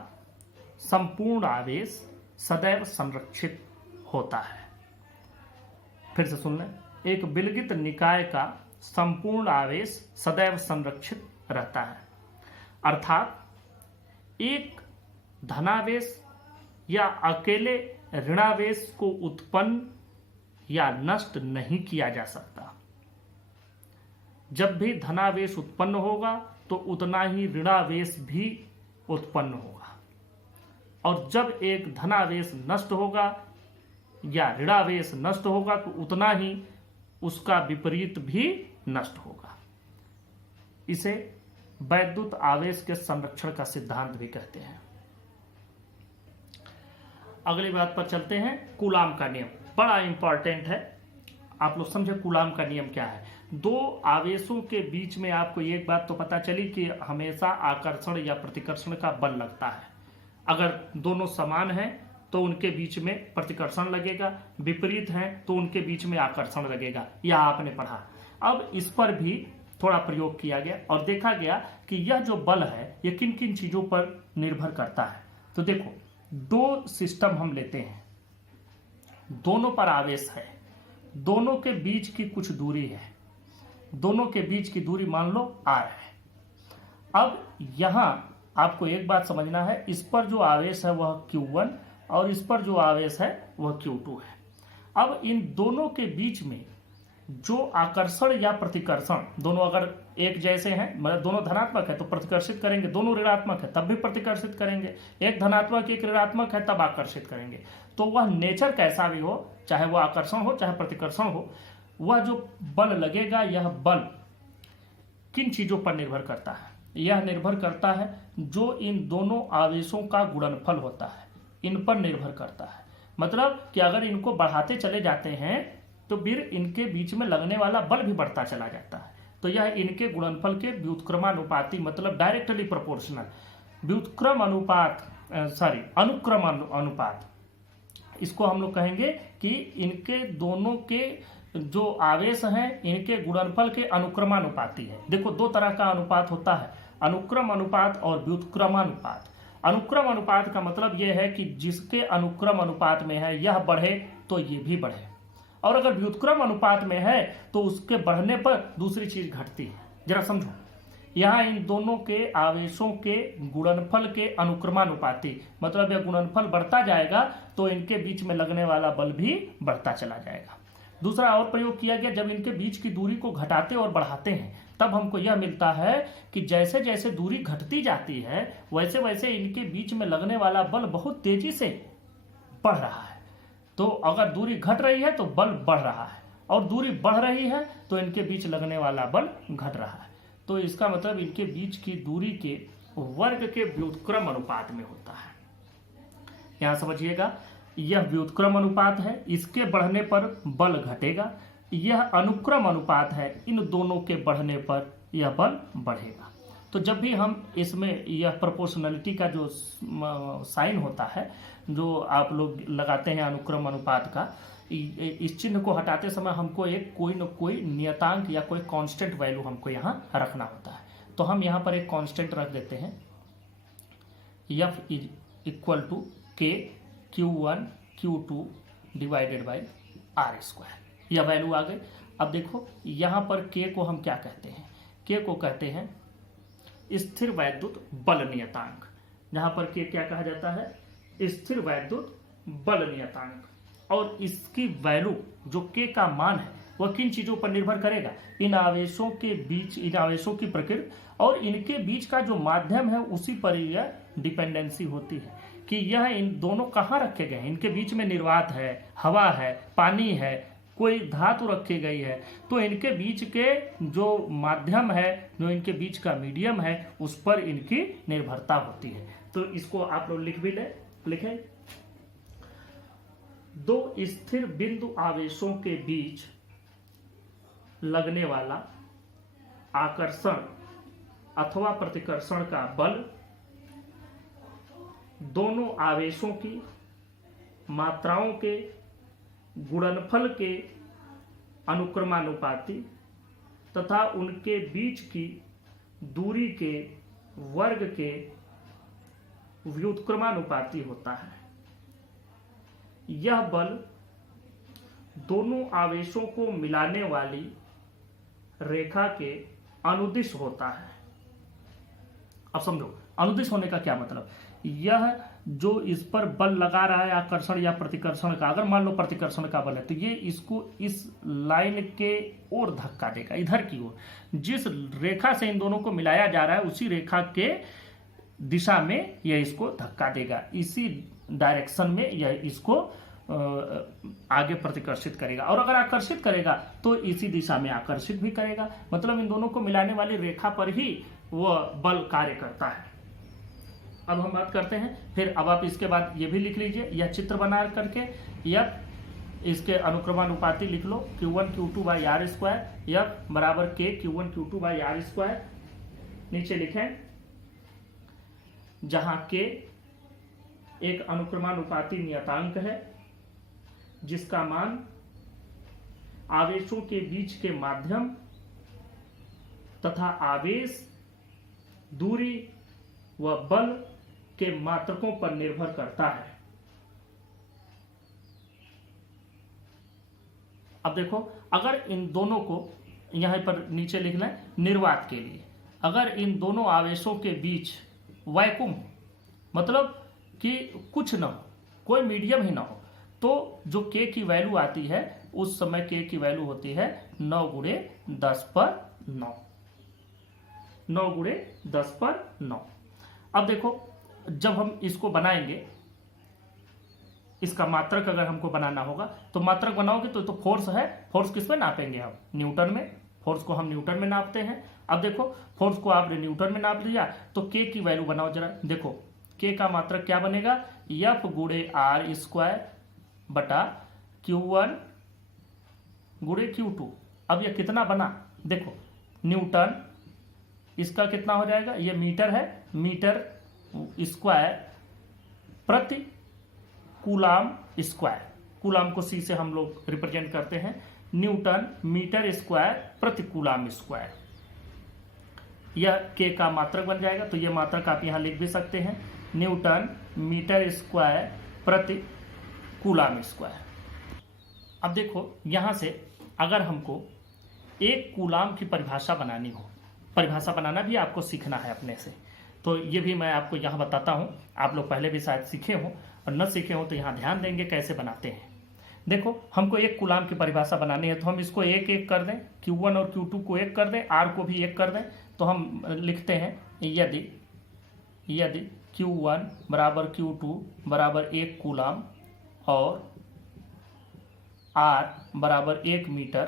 संपूर्ण आवेश सदैव संरक्षित होता है। फिर से सुन लें, एक विलगित निकाय का संपूर्ण आवेश सदैव संरक्षित रहता है। अर्थात एक धनावेश या अकेले ऋणावेश को उत्पन्न या नष्ट नहीं किया जा सकता। जब भी धनावेश उत्पन्न होगा तो उतना ही ऋणावेश भी उत्पन्न होगा, और जब एक धनावेश नष्ट होगा या ऋणावेश नष्ट होगा तो उतना ही उसका विपरीत भी नष्ट होगा। इसे वैद्युत आवेश के संरक्षण का सिद्धांत भी कहते हैं। अगली बात पर चलते हैं, कूलाम का नियम बड़ा इंपॉर्टेंट है। आप लोग समझे कूलाम का नियम क्या है। दो आवेशों के बीच में आपको एक बात तो पता चली कि हमेशा आकर्षण या प्रतिकर्षण का बल लगता है। अगर दोनों समान हैं तो उनके बीच में प्रतिकर्षण लगेगा, विपरीत हैं तो उनके बीच में आकर्षण लगेगा। यह आपने पढ़ा। अब इस पर भी थोड़ा प्रयोग किया गया और देखा गया कि यह जो बल है यह किन किन चीजों पर निर्भर करता है। तो देखो, दो सिस्टम हम लेते हैं, दोनों पर आवेश है, दोनों के बीच की कुछ दूरी है, दोनों के बीच की दूरी मान लो r है। अब यहां आपको एक बात समझना है, इस पर जो आवेश है वह Q1 और इस पर जो आवेश है वह Q2 है। अब इन दोनों के बीच में जो आकर्षण या प्रतिकर्षण, दोनों अगर एक जैसे हैं, मतलब दोनों धनात्मक है तो प्रतिकर्षित करेंगे, दोनों ऋणात्मक है तब भी प्रतिकर्षित करेंगे, एक धनात्मक एक ऋणात्मक है तब आकर्षित करेंगे। तो वह नेचर कैसा भी हो, चाहे वह आकर्षण हो चाहे प्रतिकर्षण हो, वह जो बल लगेगा यह बल किन चीजों पर निर्भर करता है। यह निर्भर करता है जो इन दोनों आवेशों का गुणनफल होता है, इन पर निर्भर करता है। मतलब कि अगर इनको बढ़ाते चले जाते हैं तो फिर इनके बीच में लगने वाला बल भी बढ़ता चला जाता है। तो यह इनके गुणनफल के व्युत्क्रमानुपाती, मतलब डायरेक्टली प्रोपोर्शनल व्युत्क्रम अनुपात, अनुक्रम अनुपात, इसको हम लोग कहेंगे कि इनके दोनों के जो आवेश हैं इनके गुणनफल के अनुक्रमानुपाती है। देखो, दो तरह का अनुपात होता है, अनुक्रम अनुपात और व्युत्क्रमानुपात। अनुक्रम अनुपात का मतलब यह है कि जिसके अनुक्रम अनुपात में है यह बढ़े तो ये भी बढ़े, और अगर व्युत्क्रम अनुपात में है तो उसके बढ़ने पर दूसरी चीज घटती है। जरा समझो, यहाँ इन दोनों के आवेशों के गुणनफल के अनुक्रमानुपाती, मतलब यह गुणनफल बढ़ता जाएगा तो इनके बीच में लगने वाला बल भी बढ़ता चला जाएगा। दूसरा और प्रयोग किया गया, जब इनके बीच की दूरी को घटाते और बढ़ाते हैं तब हमको यह मिलता है कि जैसे जैसे दूरी घटती जाती है वैसे वैसे इनके बीच में लगने वाला बल बहुत तेजी से बढ़ रहा है। तो अगर दूरी घट रही है तो बल बढ़ रहा है, और दूरी बढ़ रही है तो इनके बीच लगने वाला बल घट रहा है। तो इसका मतलब इनके बीच की दूरी के वर्ग के व्युत्क्रम अनुपात में होता है। यहां समझिएगा, यह व्युत्क्रम अनुपात है, इसके बढ़ने पर बल घटेगा। यह अनुक्रम अनुपात है, इन दोनों के बढ़ने पर यह बल बढ़ेगा। तो जब भी हम इसमें यह प्रोपोर्शनलिटी का जो साइन होता है जो आप लोग लगाते हैं अनुक्रम अनुपात का, इस चिन्ह को हटाते समय हमको एक कोई न कोई नियतांक या कोई कांस्टेंट वैल्यू हमको यहाँ रखना होता है। तो हम यहाँ पर एक कांस्टेंट रख देते हैं, F is equal to K Q1 Q2 divided by R²। यह वैल्यू आ गई। अब देखो यहाँ पर K को हम क्या कहते हैं, K को कहते हैं स्थिर वैद्युत बल नियतांक। जहाँ पर K क्या कहा जाता है, स्थिर वैद्युत बल नियतांक। और इसकी वैल्यू जो K का मान है वह किन चीजों पर निर्भर करेगा, इन आवेशों के बीच, इन आवेशों की प्रकृति और इनके बीच का जो माध्यम है उसी पर यह डिपेंडेंसी होती है कि यह इन दोनों कहाँ रखे गए हैं। इनके बीच में निर्वात है, हवा है, पानी है, कोई धातु रखी गई है, तो इनके बीच के जो माध्यम है, जो इनके बीच का मीडियम है, उस पर इनकी निर्भरता होती है। तो इसको आप लोग लिख भी लिखें, दो स्थिर बिंदु आवेशों के बीच लगने वाला आकर्षण अथवा प्रतिकर्षण का बल दोनों आवेशों की मात्राओं के गुणनफल के अनुक्रमानुपाती तथा उनके बीच की दूरी के वर्ग के व्युत्क्रमानुपाती होता है। यह बल दोनों आवेशों को मिलाने वाली रेखा के अनुदिश होता है। अब समझो अनुदिश होने का क्या मतलब, यह जो इस पर बल लगा रहा है आकर्षण या प्रतिकर्षण का, अगर मान लो प्रतिकर्षण का बल है तो ये इसको इस लाइन के ओर धक्का देगा, इधर की ओर। जिस रेखा से इन दोनों को मिलाया जा रहा है उसी रेखा के दिशा में यह इसको धक्का देगा, इसी डायरेक्शन में यह इसको आगे प्रतिकर्षित करेगा। और अगर आकर्षित करेगा तो इसी दिशा में आकर्षित भी करेगा। मतलब इन दोनों को मिलाने वाली रेखा पर ही वह बल कार्य करता है। अब हम बात करते हैं फिर, अब आप इसके बाद ये भी लिख लीजिए, यह चित्र बना करके या इसके अनुक्रमानुपाती लिख लो Q1 Q2 by are square, यह बराबर K Q1 Q2 by are square. नीचे लिखें जहां K एक अनुक्रमानुपाती नियतांक है जिसका मान आवेशों के बीच के माध्यम तथा आवेश, दूरी व बल के मात्रकों पर निर्भर करता है। अब देखो, अगर इन दोनों को यहां पर नीचे लिखना है निर्वात के लिए, अगर इन दोनों आवेशों के बीच वैक्यूम, मतलब कि कुछ ना हो, कोई मीडियम ही ना हो, तो जो K की वैल्यू आती है उस समय K की वैल्यू होती है 9 × 10⁹, 9 × 10⁹। अब देखो, जब हम इसको बनाएंगे, इसका मात्रक अगर हमको बनाना होगा तो मात्रक बनाओगे तो फोर्स है, फोर्स किस में नापेंगे हम? न्यूटन में। फोर्स को हम न्यूटन में नापते हैं। अब देखो, फोर्स को आपने न्यूटन में नाप लिया तो K की वैल्यू बनाओ जरा। देखो K का मात्रक क्या बनेगा? F × R स्क्वायर बटा Q1 × Q2। अब यह कितना बना? देखो न्यूटन, इसका कितना हो जाएगा? ये मीटर है, मीटर स्क्वायर प्रति कूलाम स्क्वायर। कूलाम को C से हम लोग रिप्रेजेंट करते हैं। न्यूटन मीटर स्क्वायर प्रति कूलाम स्क्वायर, यह K का मात्रक बन जाएगा। तो यह मात्रक आप यहां लिख भी सकते हैं, न्यूटन मीटर स्क्वायर प्रति कूलाम स्क्वायर। अब देखो, यहां से अगर हमको एक कूलाम की परिभाषा बनानी हो, परिभाषा बनाना भी आपको सीखना है अपने से, तो ये भी मैं आपको यहाँ बताता हूँ। आप लोग पहले भी शायद सीखे हो और न सीखे हो तो यहाँ ध्यान देंगे कैसे बनाते हैं। देखो, हमको एक कूलाम की परिभाषा बनानी है तो हम इसको एक एक कर दें, Q1 और Q2 को एक कर दें, R को भी एक कर दें। तो हम लिखते हैं यदि Q1 बराबर Q2 बराबर 1 कूलाम और R बराबर 1 मीटर,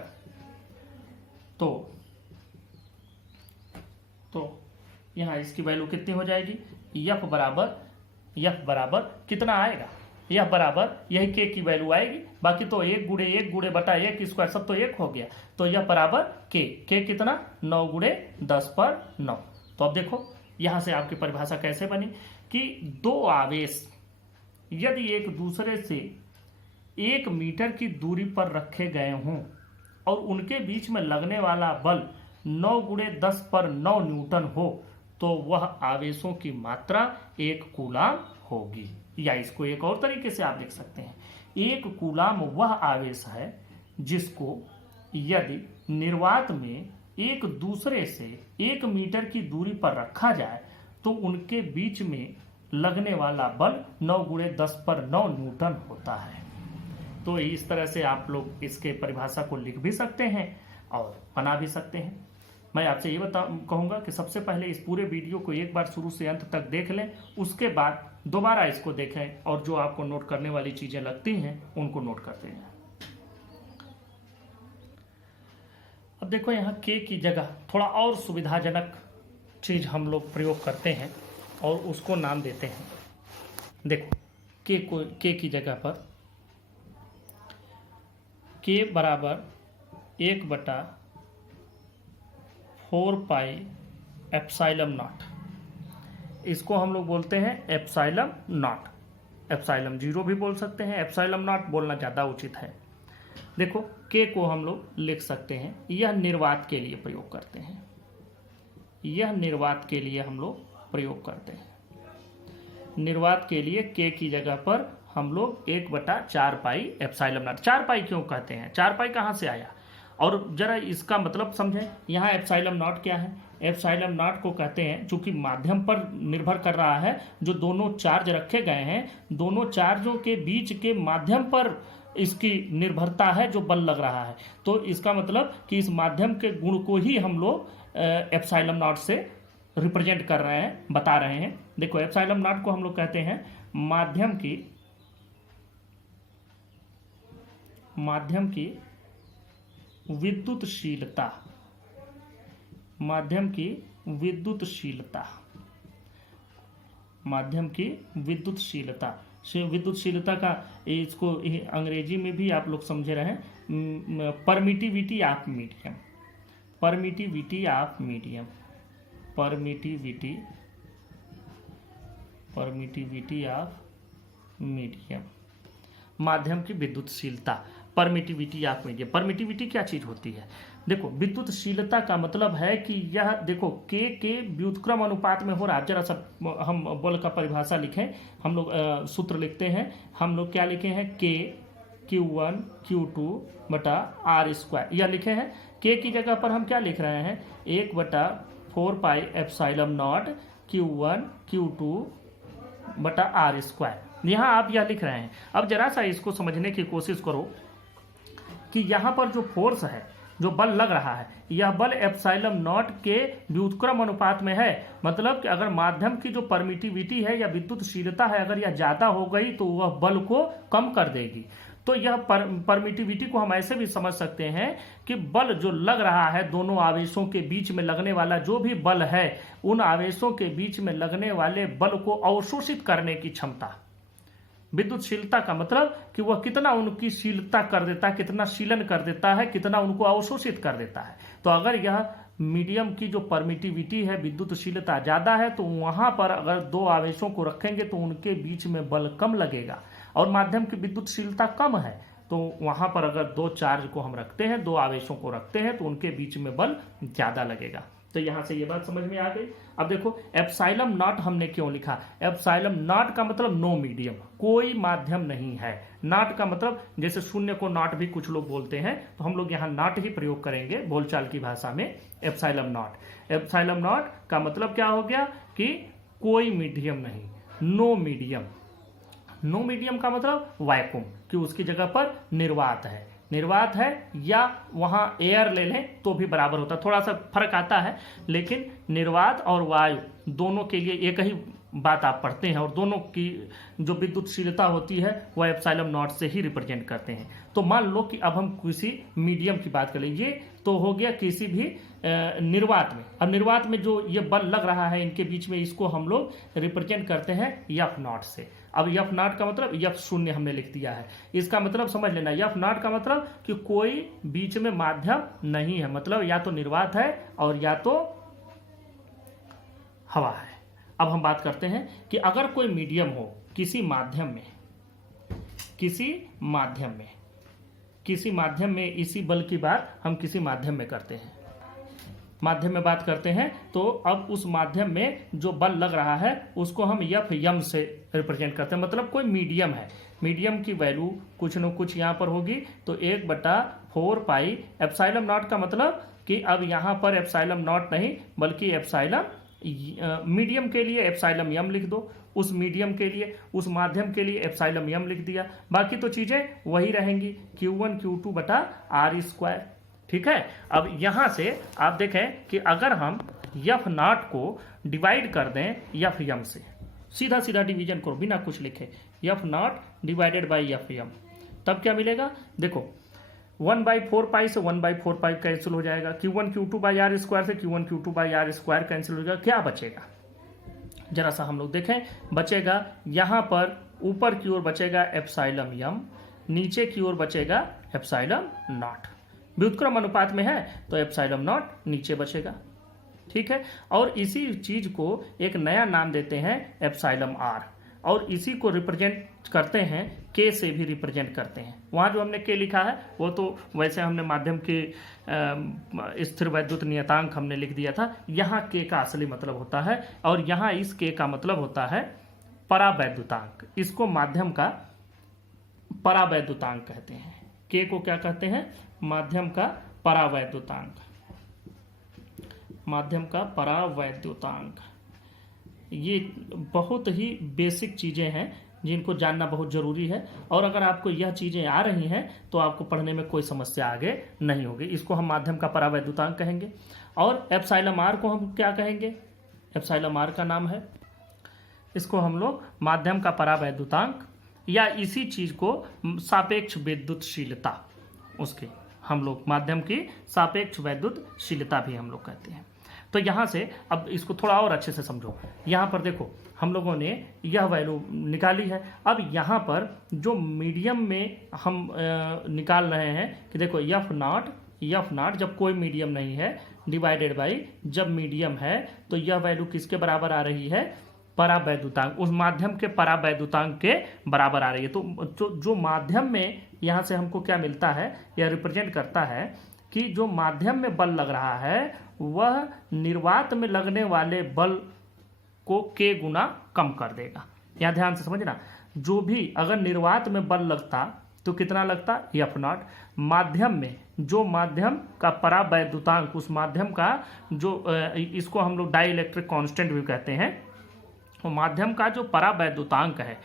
तो यहाँ इसकी वैल्यू कितनी हो जाएगी? F बराबर कितना आएगा? F बराबर यही K की वैल्यू आएगी, बाकी तो 1 × 1 × बटा 1 स्क्वायर सब तो 1 हो गया। तो F बराबर K कितना? 9 × 10⁹। तो अब देखो यहाँ से आपकी परिभाषा कैसे बनी कि दो आवेश यदि एक दूसरे से 1 मीटर की दूरी पर रखे गए हों और उनके बीच में लगने वाला बल 9 × 10⁹ न्यूटन हो, तो वह आवेशों की मात्रा 1 कूलाम होगी। या इसको एक और तरीके से आप देख सकते हैं, 1 कूलाम वह आवेश है जिसको यदि निर्वात में एक दूसरे से 1 मीटर की दूरी पर रखा जाए तो उनके बीच में लगने वाला बल 9 × 10⁹ न्यूटन होता है। तो इस तरह से आप लोग इसके परिभाषा को लिख भी सकते हैं और बना भी सकते हैं। मैं आपसे ये कहूँगा कि सबसे पहले इस पूरे वीडियो को एक बार शुरू से अंत तक देख लें, उसके बाद दोबारा इसको देखें और जो आपको नोट करने वाली चीज़ें लगती हैं उनको नोट करते हैं। अब देखो, यहाँ K की जगह थोड़ा और सुविधाजनक चीज़ हम लोग प्रयोग करते हैं और उसको नाम देते हैं। देखो, K की जगह पर K बराबर 1/4πε0, इसको हम लोग बोलते हैं एप्सिलॉन नॉट। एप्सिलॉन 0 भी बोल सकते हैं, एप्सिलॉन नॉट बोलना ज़्यादा उचित है। देखो, K को हम लोग लिख सकते हैं, यह निर्वात के लिए प्रयोग करते हैं, यह निर्वात के लिए हम लोग प्रयोग करते हैं। निर्वात के लिए K की जगह पर हम लोग 1/4πε0। 4 पाई क्यों कहते हैं? 4 पाई कहाँ से आया? और जरा इसका मतलब समझें, यहाँ एप्सिलॉन नॉट क्या है? एप्सिलॉन नॉट को कहते हैं, चूंकि माध्यम पर निर्भर कर रहा है, जो दोनों चार्ज रखे गए हैं, दोनों चार्जों के बीच के माध्यम पर इसकी निर्भरता है जो बल लग रहा है। तो इसका मतलब कि इस माध्यम के गुण को ही हम लोग एप्सिलॉन नॉट से रिप्रेजेंट कर रहे हैं, बता रहे हैं। देखो एप्सिलॉन नॉट को हम लोग कहते हैं माध्यम की विद्युतशीलता, माध्यम की विद्युतशीलता, माध्यम की विद्युतशीलता। विद्युतशीलता का इसको अंग्रेजी में भी आप लोग समझे रहे, permittivity of medium, permittivity of medium, permittivity of medium, माध्यम की विद्युतशीलता, परमिटिविटी ऑफ मीडियम। परमिटिविटी क्या चीज होती है? देखो विद्युतशीलता का मतलब है कि यह देखो के व्युत्क्रम अनुपात में हो रहा है। जरा सा हम बल का परिभाषा लिखें, हम लोग सूत्र लिखते हैं, हम लोग क्या लिखे हैं? के Q1 Q2 बटा आर स्क्वायर, यह लिखे हैं। के की जगह पर हम क्या लिख रहे हैं? 1/4 pi epsilon not Q1 Q2 बटा आर स्क्वायर, यहाँ आप यह लिख रहे हैं। अब जरा सा इसको समझने की कोशिश करो कि यहाँ पर जो फोर्स है, जो बल लग रहा है, यह बल एप्सिलॉन नॉट के व्युत्क्रम अनुपात में है। मतलब कि अगर माध्यम की जो परमिटिविटी है या विद्युतशीलता है, अगर यह ज्यादा हो गई तो वह बल को कम कर देगी। तो यह परमिटिविटी को हम ऐसे भी समझ सकते हैं कि बल जो लग रहा है, दोनों आवेशों के बीच में लगने वाला जो भी बल है, उन आवेशों के बीच में लगने वाले बल को अवशोषित करने की क्षमता। विद्युतशीलता का मतलब कि वह कितना उनकी शीलता कर देता है, कितना शीलन कर देता है, कितना उनको अवशोषित कर देता है। तो अगर यह मीडियम की जो परमिटिविटी है, विद्युतशीलता ज्यादा है, तो वहां पर अगर दो आवेशों को रखेंगे तो उनके बीच में बल कम लगेगा। और माध्यम की विद्युतशीलता कम है, तो वहां पर अगर दो चार्ज को हम रखते हैं, दो आवेशों को रखते हैं, तो उनके बीच में बल ज्यादा लगेगा। तो यहां से ये बात समझ में आ गई। अब देखो एप्सिलॉन नॉट हमने क्यों लिखा? एप्सिलॉन नॉट का मतलब नो मीडियम, कोई माध्यम नहीं है। नॉट का मतलब जैसे शून्य को नॉट भी कुछ लोग बोलते हैं, तो हम लोग यहाँ नॉट ही प्रयोग करेंगे बोलचाल की भाषा में। एप्सिलॉन नॉट, एप्सिलॉन नॉट का मतलब क्या हो गया कि कोई मीडियम नहीं, नो मीडियम। नो मीडियम का मतलब वैक्यूम, कि उसकी जगह पर निर्वात है, निर्वात है, या वहां एयर ले लें तो भी बराबर होता है, थोड़ा सा फर्क आता है, लेकिन निर्वात और वायु दोनों के लिए एक ही बात आप पढ़ते हैं, और दोनों की जो विद्युतशीलता होती है वह एप्सिलॉन नॉट से ही रिप्रेजेंट करते हैं। तो मान लो कि अब हम किसी मीडियम की बात करें, ये तो हो गया किसी भी निर्वात में। अब निर्वात में जो ये बल लग रहा है इनके बीच में, इसको हम लोग रिप्रेजेंट करते हैं एफ नॉट से। अब एफ नॉट का मतलब एफ शून्य हमने लिख दिया है, इसका मतलब समझ लेना, एफ नॉट का मतलब कि कोई बीच में माध्यम नहीं है, मतलब या तो निर्वात है और या तो हवा है। अब हम बात करते हैं कि अगर कोई मीडियम हो किसी माध्यम में, किसी माध्यम में इसी बल की बात हम किसी माध्यम में करते हैं, माध्यम में बात करते हैं, तो अब उस माध्यम में जो बल लग रहा है उसको हम एफ एम से रिप्रेजेंट करते हैं। मतलब कोई मीडियम है, मीडियम की वैल्यू कुछ न कुछ यहाँ पर होगी, तो 1/4 पाई एप्सिलॉन नॉट का मतलब कि अब यहाँ पर एप्सिलॉन नॉट नहीं बल्कि एप्सिलॉन, मीडियम के लिए एप्सिलॉन एम लिख दो, उस मीडियम के लिए, उस माध्यम के लिए एप्सिलॉन एम लिख दिया, बाकी तो चीजें वही रहेंगी, Q1 Q2 बटा आर स्क्वायर। ठीक है। अब यहां से आप देखें कि अगर हम एफ नॉट को डिवाइड कर दें एफ एम से, सीधा सीधा डिवीजन करो बिना कुछ लिखे, F naught divided by F M, तब क्या मिलेगा? देखो 1/4 पाई से 1/4 पाई कैंसिल हो जाएगा, Q1 Q2 by are square से Q1 Q2 by are square cancel हो जाएगा। क्या बचेगा? जरा सा हम लोग देखें, बचेगा यहां पर ऊपर की ओर बचेगा एप्सिलॉन एम, नीचे की ओर बचेगा एप्सिलॉन नॉट। व्युत्क्रम अनुपात में है तो एप्सिलॉन नॉट नीचे बचेगा। ठीक है। और इसी चीज को एक नया नाम देते हैं एप्सिलॉन आर, और इसी को रिप्रेजेंट करते हैं के से भी रिप्रेजेंट करते हैं। वहां जो हमने के लिखा है वो तो वैसे हमने माध्यम के स्थिर वैद्युत नियतांक हमने लिख दिया था, यहाँ के का असली मतलब होता है, और यहाँ इस के का मतलब होता है परावैद्युतांक। इसको माध्यम का परावैद्युतांक कहते हैं। के को क्या कहते हैं? माध्यम का परावैद्युतांक, माध्यम का परावैद्युतांक। ये बहुत ही बेसिक चीज़ें हैं जिनको जानना बहुत ज़रूरी है, और अगर आपको यह चीज़ें आ रही हैं तो आपको पढ़ने में कोई समस्या आगे नहीं होगी। इसको हम माध्यम का परावैद्युतांक कहेंगे। और एप्सिलॉन आर को हम क्या कहेंगे? एप्सिलॉन आर का नाम है, इसको हम लोग माध्यम का परावैद्युतांक या इसी चीज़ को सापेक्ष विद्युतशीलता, उसके हम लोग माध्यम की सापेक्ष विद्युतशीलता भी हम लोग कहते हैं। तो यहाँ से अब इसको थोड़ा और अच्छे से समझो। यहाँ पर देखो हम लोगों ने यह वैल्यू निकाली है। अब यहाँ पर जो मीडियम में हम निकाल रहे हैं कि देखो एफ नॉट जब कोई मीडियम नहीं है डिवाइडेड बाई जब मीडियम है, तो यह वैल्यू किसके बराबर आ रही है? परावैद्युतांक, उस माध्यम के परावैद्युतांक के बराबर आ रही है। तो जो माध्यम में यहाँ से हमको क्या मिलता है, यह रिप्रेजेंट करता है कि जो माध्यम में बल लग रहा है वह निर्वात में लगने वाले बल को k गुना कम कर देगा। यहाँ ध्यान से समझना, जो भी अगर निर्वात में बल लगता तो कितना लगता? F not. माध्यम में जो माध्यम का परावैद्युतांक, उस माध्यम का जो इसको हम लोग डाई इलेक्ट्रिक कांस्टेंट भी कहते हैं, तो माध्यम का जो परावैद्युतांक है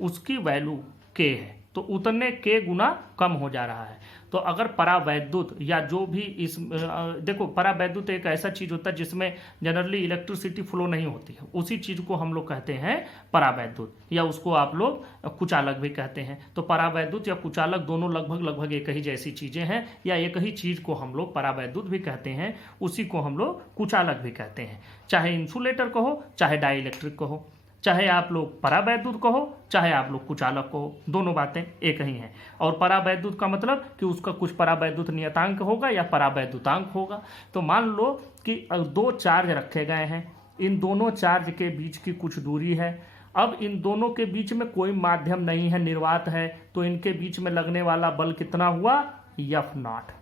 उसकी वैल्यू k है, तो उतने k गुना कम हो जा रहा है। तो अगर परावैद्युत या जो भी इस देखो परावैद्युत एक ऐसा चीज होता है जिसमें जनरली इलेक्ट्रिसिटी फ्लो नहीं होती है, उसी चीज को हम लोग कहते हैं परावैद्युत, या उसको आप लोग कुचालक भी कहते हैं। तो परावैद्युत या कुचालक दोनों लगभग एक ही जैसी चीजें हैं, या एक ही चीज को हम लोग परावैद्युत भी कहते हैं, उसी को हम लोग कुचालक भी कहते हैं। चाहे इंसुलेटर कहो, चाहे डाई इलेक्ट्रिक कहो, चाहे आप लोग परावैद्युत कहो, चाहे आप लोग कुचालक कहो, दोनों बातें एक ही हैं। और परावैद्युत का मतलब कि उसका कुछ परावैद्युत नियतांक होगा या परावैद्युतांक होगा। तो मान लो कि दो चार्ज रखे गए हैं, इन दोनों चार्ज के बीच की कुछ दूरी है। अब इन दोनों के बीच में कोई माध्यम नहीं है, निर्वात है, तो इनके बीच में लगने वाला बल कितना हुआ? F not.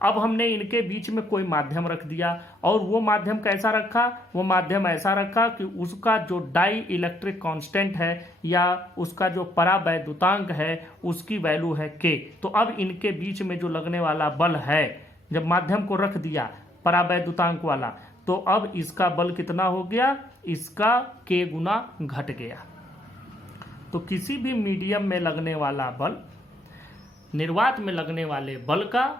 अब हमने इनके बीच में कोई माध्यम रख दिया, और वो माध्यम कैसा रखा? वो माध्यम ऐसा रखा कि उसका जो डाई इलेक्ट्रिक कांस्टेंट है या उसका जो परावैद्युतांक है उसकी वैल्यू है k। तो अब इनके बीच में जो लगने वाला बल है, जब माध्यम को रख दिया परावैद्युतांक वाला, तो अब इसका बल कितना हो गया? इसका k गुना घट गया। तो किसी भी मीडियम में लगने वाला बल निर्वात में लगने वाले बल का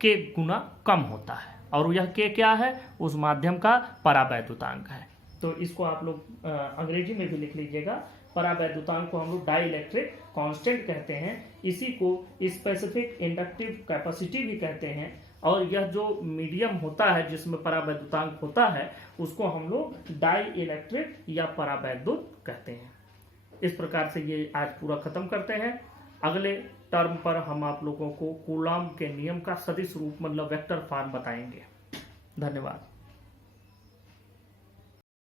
k गुना कम होता है, और यह k क्या है? उस माध्यम का परावैद्युतांक है। तो इसको आप लोग अंग्रेजी में भी लिख लीजिएगा। परावैद्युतांक को हम लोग डाई इलेक्ट्रिक कांस्टेंट कहते हैं, इसी को स्पेसिफिक इंडक्टिव कैपेसिटी भी कहते हैं। और यह जो मीडियम होता है जिसमें परावैद्युतांक होता है उसको हम लोग डाई इलेक्ट्रिक या परावैद्युत कहते हैं। इस प्रकार से ये आज पूरा खत्म करते हैं। अगले टर्म पर हम आप लोगों को कूलॉम के नियम का सदिश रूप मतलब वेक्टर फॉर्म बताएंगे। धन्यवाद।